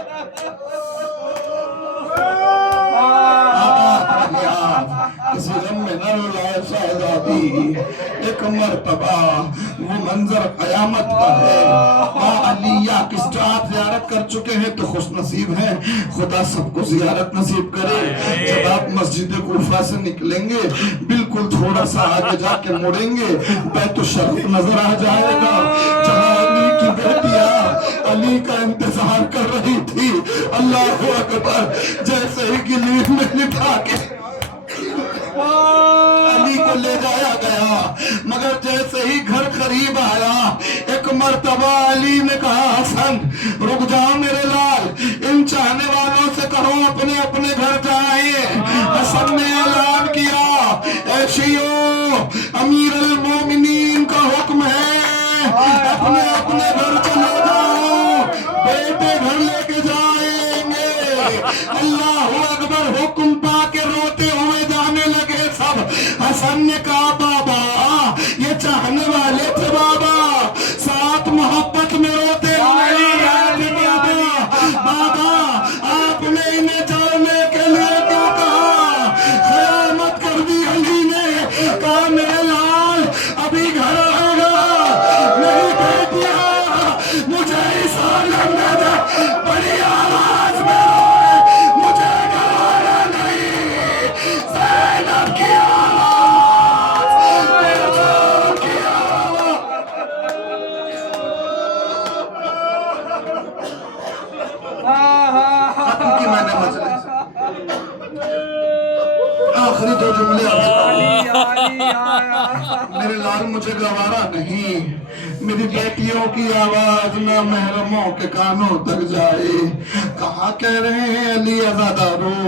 کسی غم میں نہ رلائے شہزادی. ایک مرتبہ وہ منظر قیامت کا ہے. ماں علیہ کس جو آپ زیارت کر چکے ہیں تو خوش نصیب ہیں, خدا سب کو زیارت نصیب کرے. جب آپ مسجد کوفہ سے نکلیں گے بالکل تھوڑا سا آگے جا کے مڑیں گے, بیت الشریف نظر آ جائے گا جہاں علی کی بیٹیاں علی کا انتظار کر رہی تھی. اللہ اکبر. جیسے ہی گلیم میں لٹا کے علی کو لے جایا گیا, مگر جیسے ہی گھر قریب آیا ایک مرتبہ علی نے کہا حسن رک جاؤ میرے لال, ان چاہنے والوں سے کہو اپنے اپنے گھر جائیں. حسن نے اعلان کیا اے شیعو امیر المومنین کا حکم ہے اپنے اپنے گھر چلے جاؤ, بیٹے گھر لے کے جائیں گے. اللہ اکبر. حکم پا کے روتے ہوئے جانے لگے سب. حسن نے کہا بابا یہ چاہنے والے تھے بابا, ساتھ محبت میں روتے ہوئے بابا آپ نے انہیں جانے کے لیے کیوں کہا, خیانت کر دی علی میرے لال مجھے گوارا نہیں، میری بیٹیوں کی آواز نہ محرموں کے کانوں تک جائے. کہاں کہہ رہے ہیں علی عزادارو،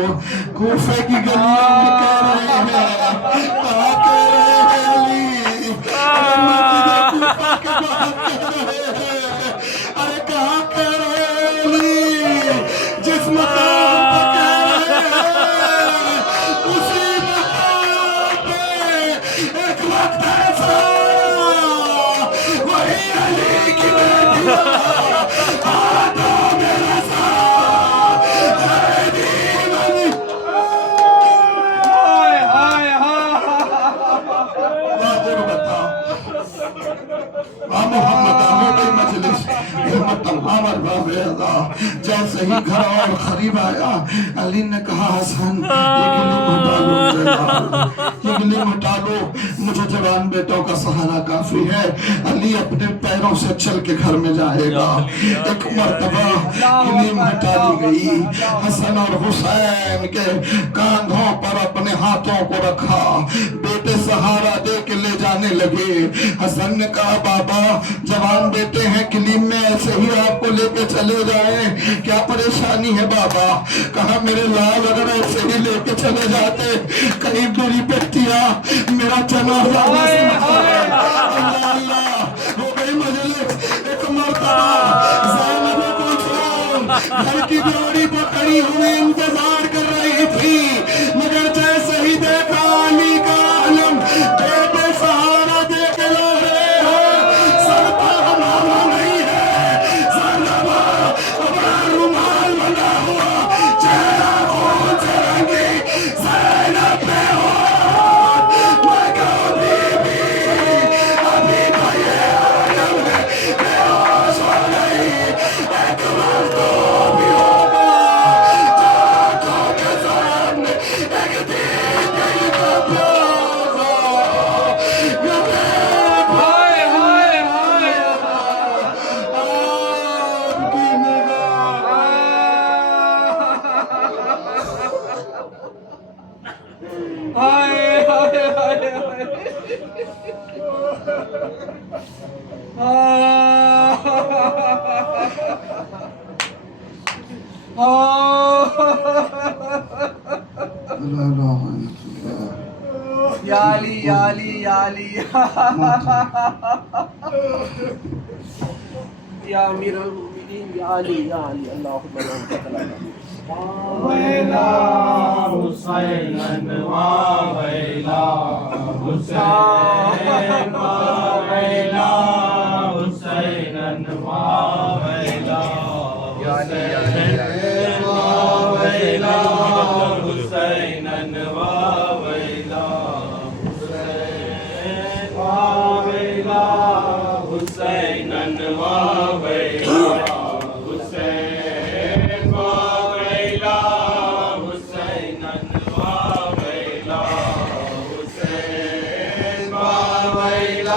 کوفے کی گلیوں میں کہہ رہے ہیں، کہاں کہہ رہے ہیں علی، مسجد کوفہ کے باہر کہہ رہے ہیں، ارے کہاں کہہ رہے ہیں علی، جس مقام پہ کہہ رہے ہیں اسی مقام پہ ایک وقت ایسا وہی علی کی بیٹیاں آدھا میرا ساتھ زیدین علی. محمد آمد مجلس رحمت اللہ باب رضا. جیسے ہی گھر اور قریب آیا علی نے کہا حسن یہ گلیم ہٹا لو، یہ گلیم ہٹا لو، مجھے جوان بیٹوں کا سہارا کافی ہے. علی اپنے پیروں سے چل کے گھر میں جائے گا. ایک مرتبہ گلیم ہٹا لی گئی، حسن اور حسین کے کاندھوں پر اپنے ہاتھوں کو رکھا، بیٹے سہارا دے کے لے جانے لگے. حسن نے کہا بابا جوان بیٹے ہیں، گلیم میں ایسے ہی آپ کو لے کے چلے جائیں، کیا پریشانی ہے بابا؟ کہا میرے لال اگر ایسے ہی لے کے چلے جاتے کہیں میری بیٹیاں میرا جنازہ نہ سمجھیں. اللہ اللہ ہو گئی مجلس. ایک مرتبہ زینب کلثوم گھر کی دیواری پر کھڑی ہوئی انتظار کر رہی تھی، مگر جیسے ہی دیکھا علی کا علم بیٹے سہارا دے کے لا رہے ہیں، سر پر ہمارا نہیں ہے، زینب اپنا رومال بنا ہوا، چہرہ خون سے رنگی، زینب پہ ہو میں کہوں بی ابھی تو یہ عالم ہے بے ہوش ہو گئی. ایک وقت تو بھی ہوگا جو آنکھوں کے سامنے ایک دن گئی کا پیاسا. یہ دیکھ آپ کی نگاہ لا الہ الا اللہ. یا علی یا علی یا علی یا امیر المؤمنین یا علی یا علی. اللہم انت کلام ویلا حسین ویلا حسین ویلا حسین ویلا یا علی یا علی یا علی. ویلا حسین ویلا حسین ویلا حسین ویلا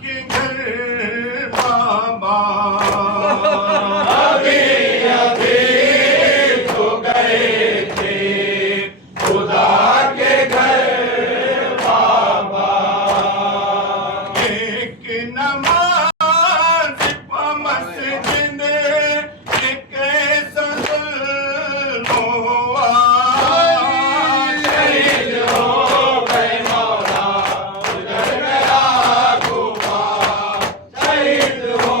کے گھر بابا تو گئے تھے خدا کے گھر بابا ایک نماز پا مسجد ایک ایسا ظلم ہوا شہید ہو گئے مولا گزر گیا کوفہ شہید ہو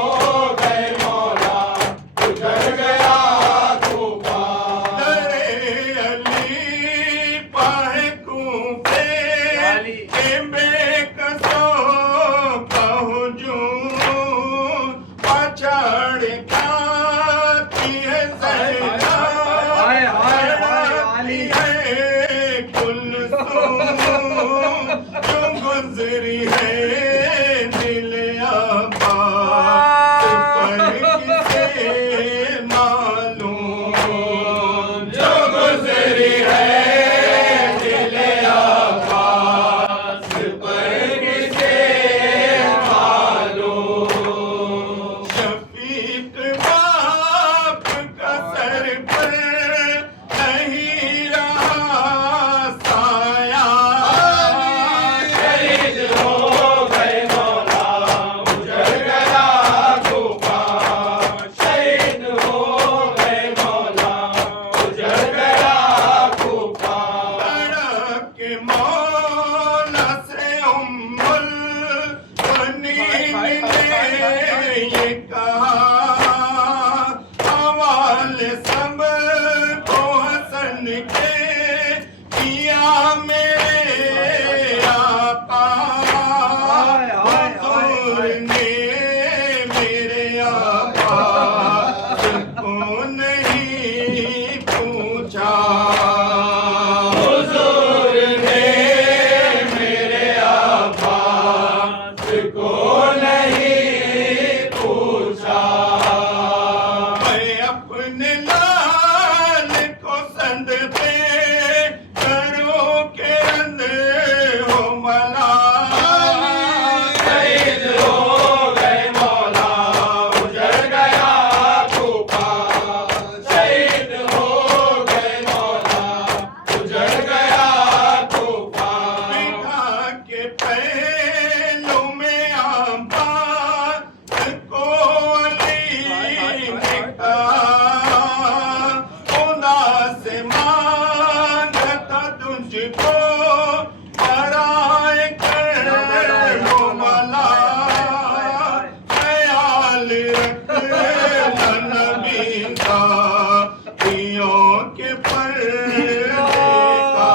گئے مولا گزر گیا کوفہ درے علی پائے کوفے کے بے کسوں کا ہجوم پچھاڑ کھاتی ہے زینب لڑاتی ہے کلثوم جو گزری ہے دل عباس پر کسے معلوم جو گزری ہے دل عباس پر کسے معلوم شفیق باپ کا سر پر نہیں رہا سایہ شہید ہو گئے مولا گزر گیا کوفہ شہید ہو گئے مولا گزر گیا کوفہ تڑپ کے مولا سے ام المؤمنین نے یہ کہا حوالے سب کو حسن کے کیا میرے آقا حضور نے میرے آقا کو نہیں پوچھا حضور نے میرے عباس کو نہیں پوچھا میں اپنے لال کو صدقے کروں کے اندر ہو ملا شہید ہو گئے مولا گزر گیا کوفہ شہید ہو گئے مولا گزر گیا کوفہ بٹھا کے پہلو میں عباس کو علی نے کہا خدا سے مانگتا تجھ کو برائے کرم و ملا خیال رکھنا نبی کا دیوں کے پردے کا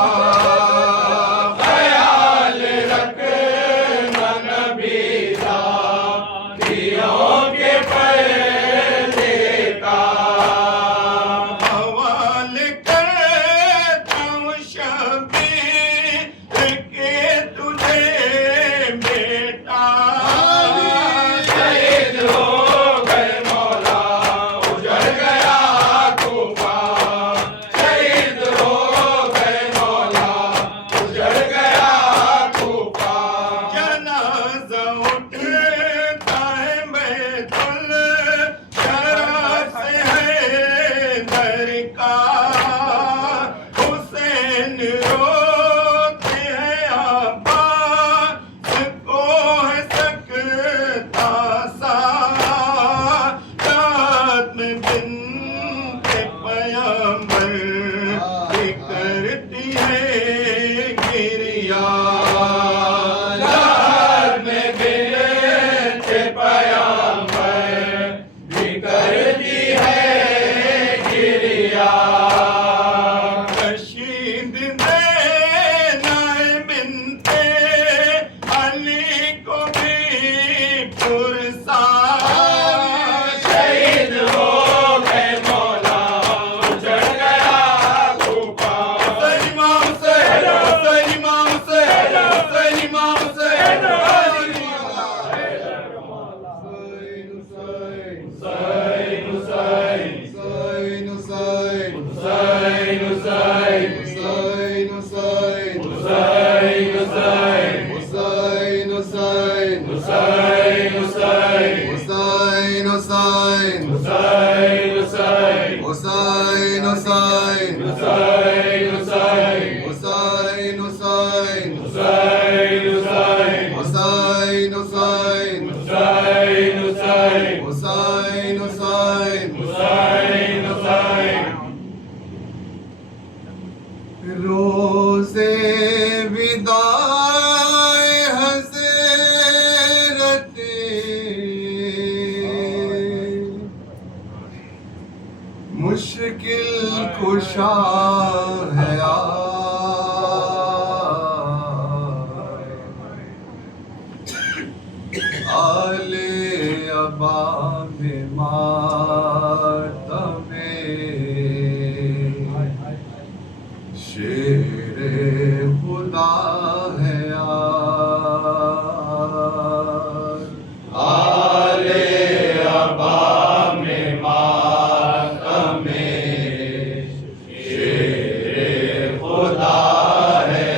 خیال رکھنا نبی دیوں کے پردے کا حوالے کرتا ہوں شبیر کے تجھے بیٹا شہید ہو گئے مولا گزر گیا کوفہ شہید ہو گئے مولا گزر گیا کوفہ جنازہ اٹھتا ہے بیت الشرف سے حیدر کا حسین روتے ہیں عباس کو ہے سکتا سا رات میں بنت پیغمبر بھی کرتی ہے گریا لہر میں بنت پیغمبر بھی کرتی ہے گریا رشید دینا ہے بنت علی کو بھی پرسا شہید ہو گئے مولا گزر گیا کوفہ امام حسین امام حسین امام حسین حسین حسین Hussain, Hussain, Hussain, Hussain, Hussain, Hussain, Hussain, Hussain, Hussain, Hussain, Hussain, Hussain, Hussain, Hussain, Hussain, Hussain, Hussain, Hussain, Hussain, Hussain. روزے وداع حضرت مشکل کشا ہے آل اباب ماتم شیر خدا ہے آل اباب ماتم شیر خدا ہے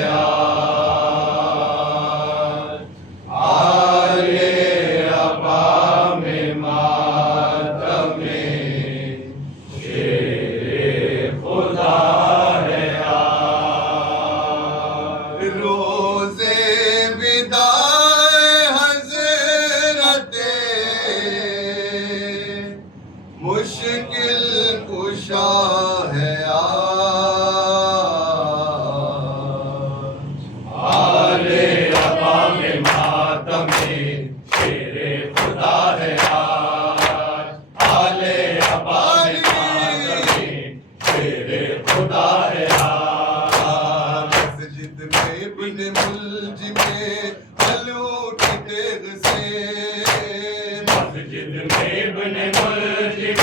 آل اباب ماتم شیر خدا ہے روزے وداع حضرت مشکل کشا ہے آل اباب ماتم شیر خدا ہے آل اباب ماتم شیر خدا ہے مسجد میں ابن ملجم علو کی تیغ سے مسجد میں ابن ملجم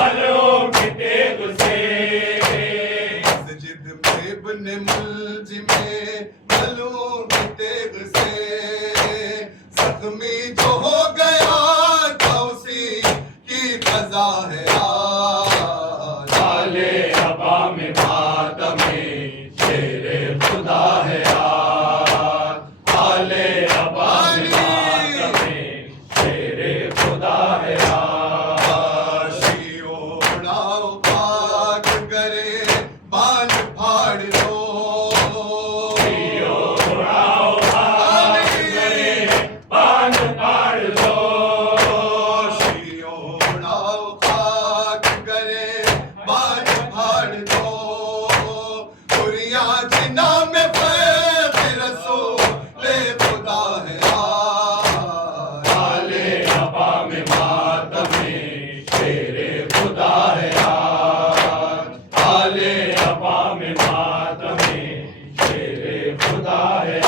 علو کی تیغ سے مسجد میں ابن ملجم علو کی تیغ سے زخمی جو ہو گیا تھا اسی کی قضا ہے آل اباب ماتم شیر خدا ہے آل اباب ماتم شیر خدا ہے شیعو اڑاؤ خاک کرے بال پھاڑ دو شیعو اڑاؤ خاک کرے بال پھاڑ دو شیعو اڑاؤ خاک کرے بال پھاڑ دو پوریا جنا میں فیض رسول خدا ہے آل اباب ماتم شیر خدا ہے آل اباب ماتم شیر خدا ہے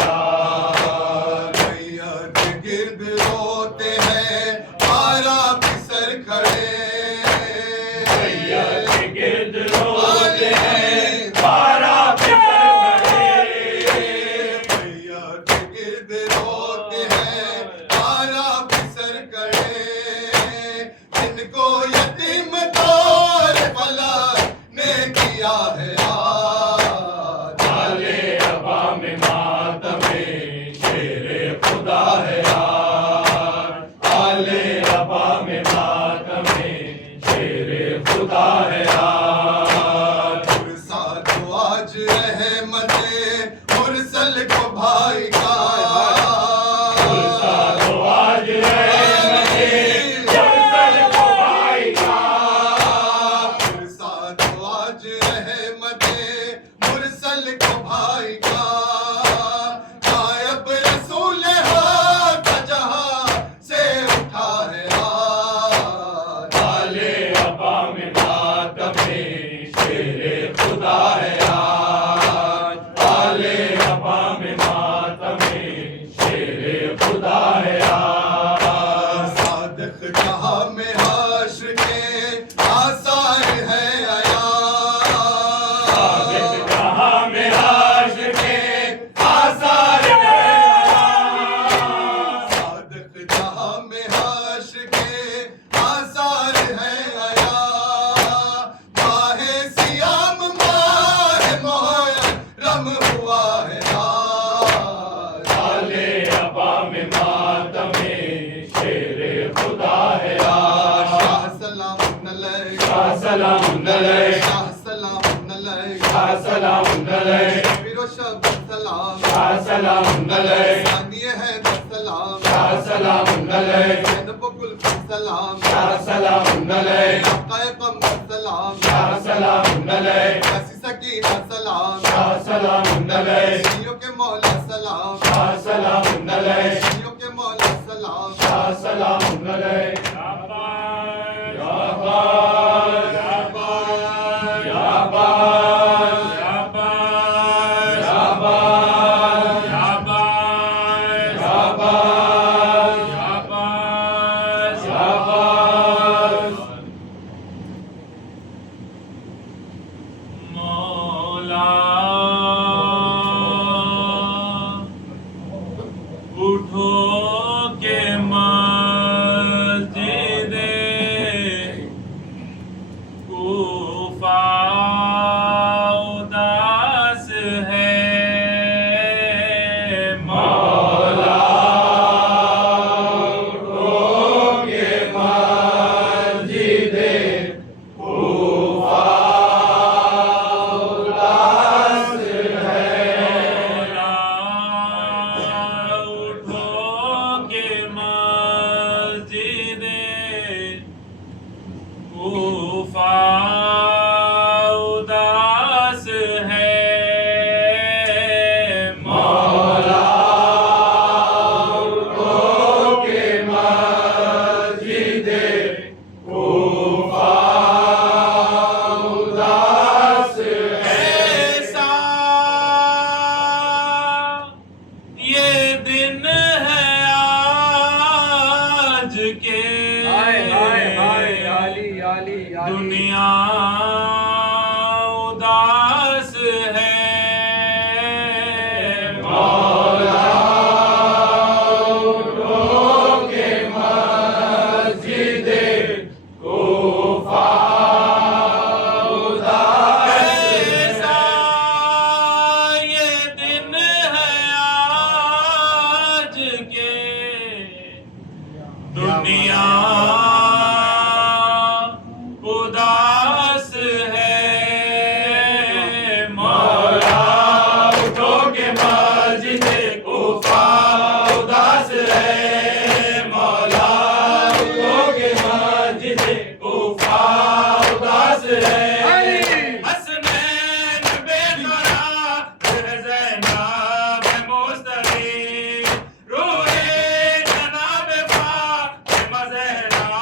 میت گرد روتے ہیں پارا پسر کھڑے میت گرد روتے ہیں پارا پسر کھڑے میت گرد روتے ہیں پارا پسر کھڑے جن کو یتیم دار فلک نے کیا ہے آل اباب ماتم شیر خدا ہے آل اباب ماتم شیر خدا ہے ساتھ آج رحمت مرسل کو بھائی کا آج رحمت مرسل کو بھائی کا ساتھ آج رحمت مرسل کو بھائی کا غائب رسول حق جہاں سے اٹھا ہے آل اباب ماتم شیر خدا ہے آل اباب ماتم شیر خدا ہے صادق جہاں میں حشر کے آثار ہے صادق جہاں میں حشر کے آثار ہے صادق جہاں میں حشر کے آثار ہے ماہ سیام ماہ محرم ہوا ہے آل اباب ماتم سلام علیک ثانی حیدر سلام یا سلام علیک زینب گل سلام یا سلام علیک آقا قمر سلام یا سلام علیک کسی سکینہ سلام یا سلام علیک شیعوں کے مولا سلام یا سلام علیک شیعوں کے مولا سلام یا سلام علیک دنیا اداس ہے مولا اٹھو کے مسجد کوفہ اداس ایسا یہ دن ہے آج کے دنیا روح جناب فاطمہ زہرا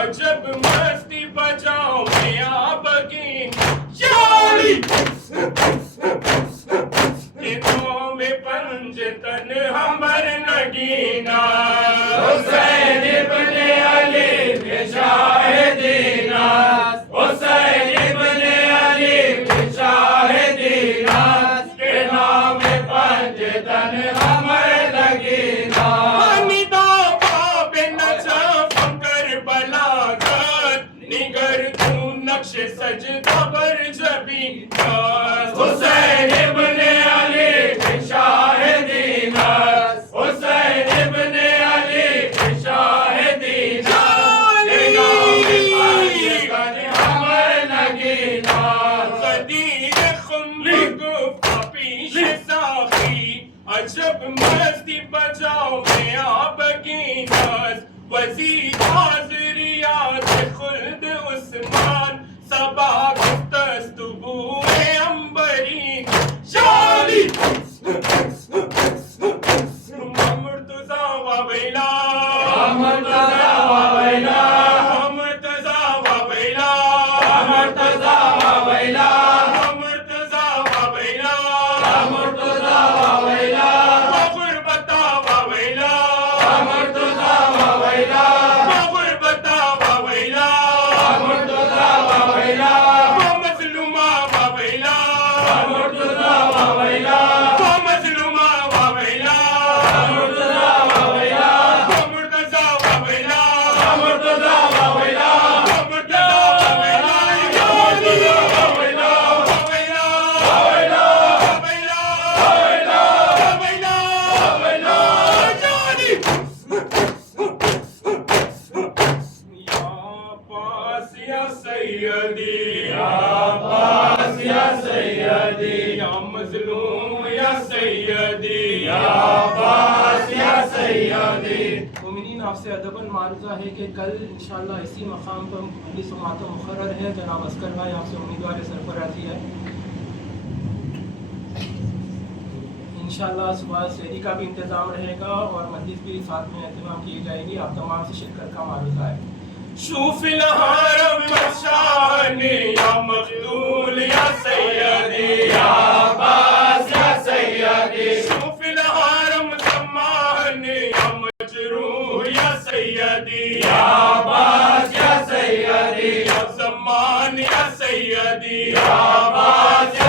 عجب مستی بجاؤ میں آپ کی یاری انہوں میں پنج تن ہمر نگینا حسین ابن علی کے شاہدینا حسین ابن علی کے شاہدینا کے نام پنج تن ہمر نگینا ندا باب نجف کربلاغت نگر تو نقش سجدہ بر جبی حسین ابن علی کے شاہدینا حسین ابن علی کے شاہدینا ہمر نگینا قدیر خمری گفتا پیش ساخی عجب مستی بجاؤ میں آپ کی ناز وزیر حاضریات خلد عثمان صبا گفتست بوئے امبرین شالی مرتضی و بیلا مرتضی و بیلا مرتضی و بیلا مرتضی و بیلا مرتضی و بیلا مرتضی و بیلا غربتا و بیلا مرتضی و بیلا غربتا و بیلا مرتضی و بیلا مظلومہ و بیلا مرتضی و بیلا مظلومہ و بیلا مرتضی و بیلا مرتضی و بیلا مرتضی و بیلا مرتضی و بیلا مرتضی و بیلا سیدی یا عباس یا سیدی یا مظلوم یا سیدی یا عباس یا سیدی مومنین آپ سے ادباً معروضہ ہے کہ کل انشاءاللہ اسی مقام پر مجلس و ماتم مقرر ہے. جناب عسکر بھائی آپ سے امیدوار سرفرازی ہے. انشاءاللہ صبح سحری کا بھی انتظام رہے گا اور مجلس بھی ساتھ میں اہتمام کی جائے گی. آپ تمام سے شرکت کا معروضہ ہے. شوف الحرم مشان یا مقتول یا سیدی یا عباس یا سیدی شوف الحرم زمان یا مجروح یا سیدی یا عباس یا سیدی یا زمان یا سیدی یا عباس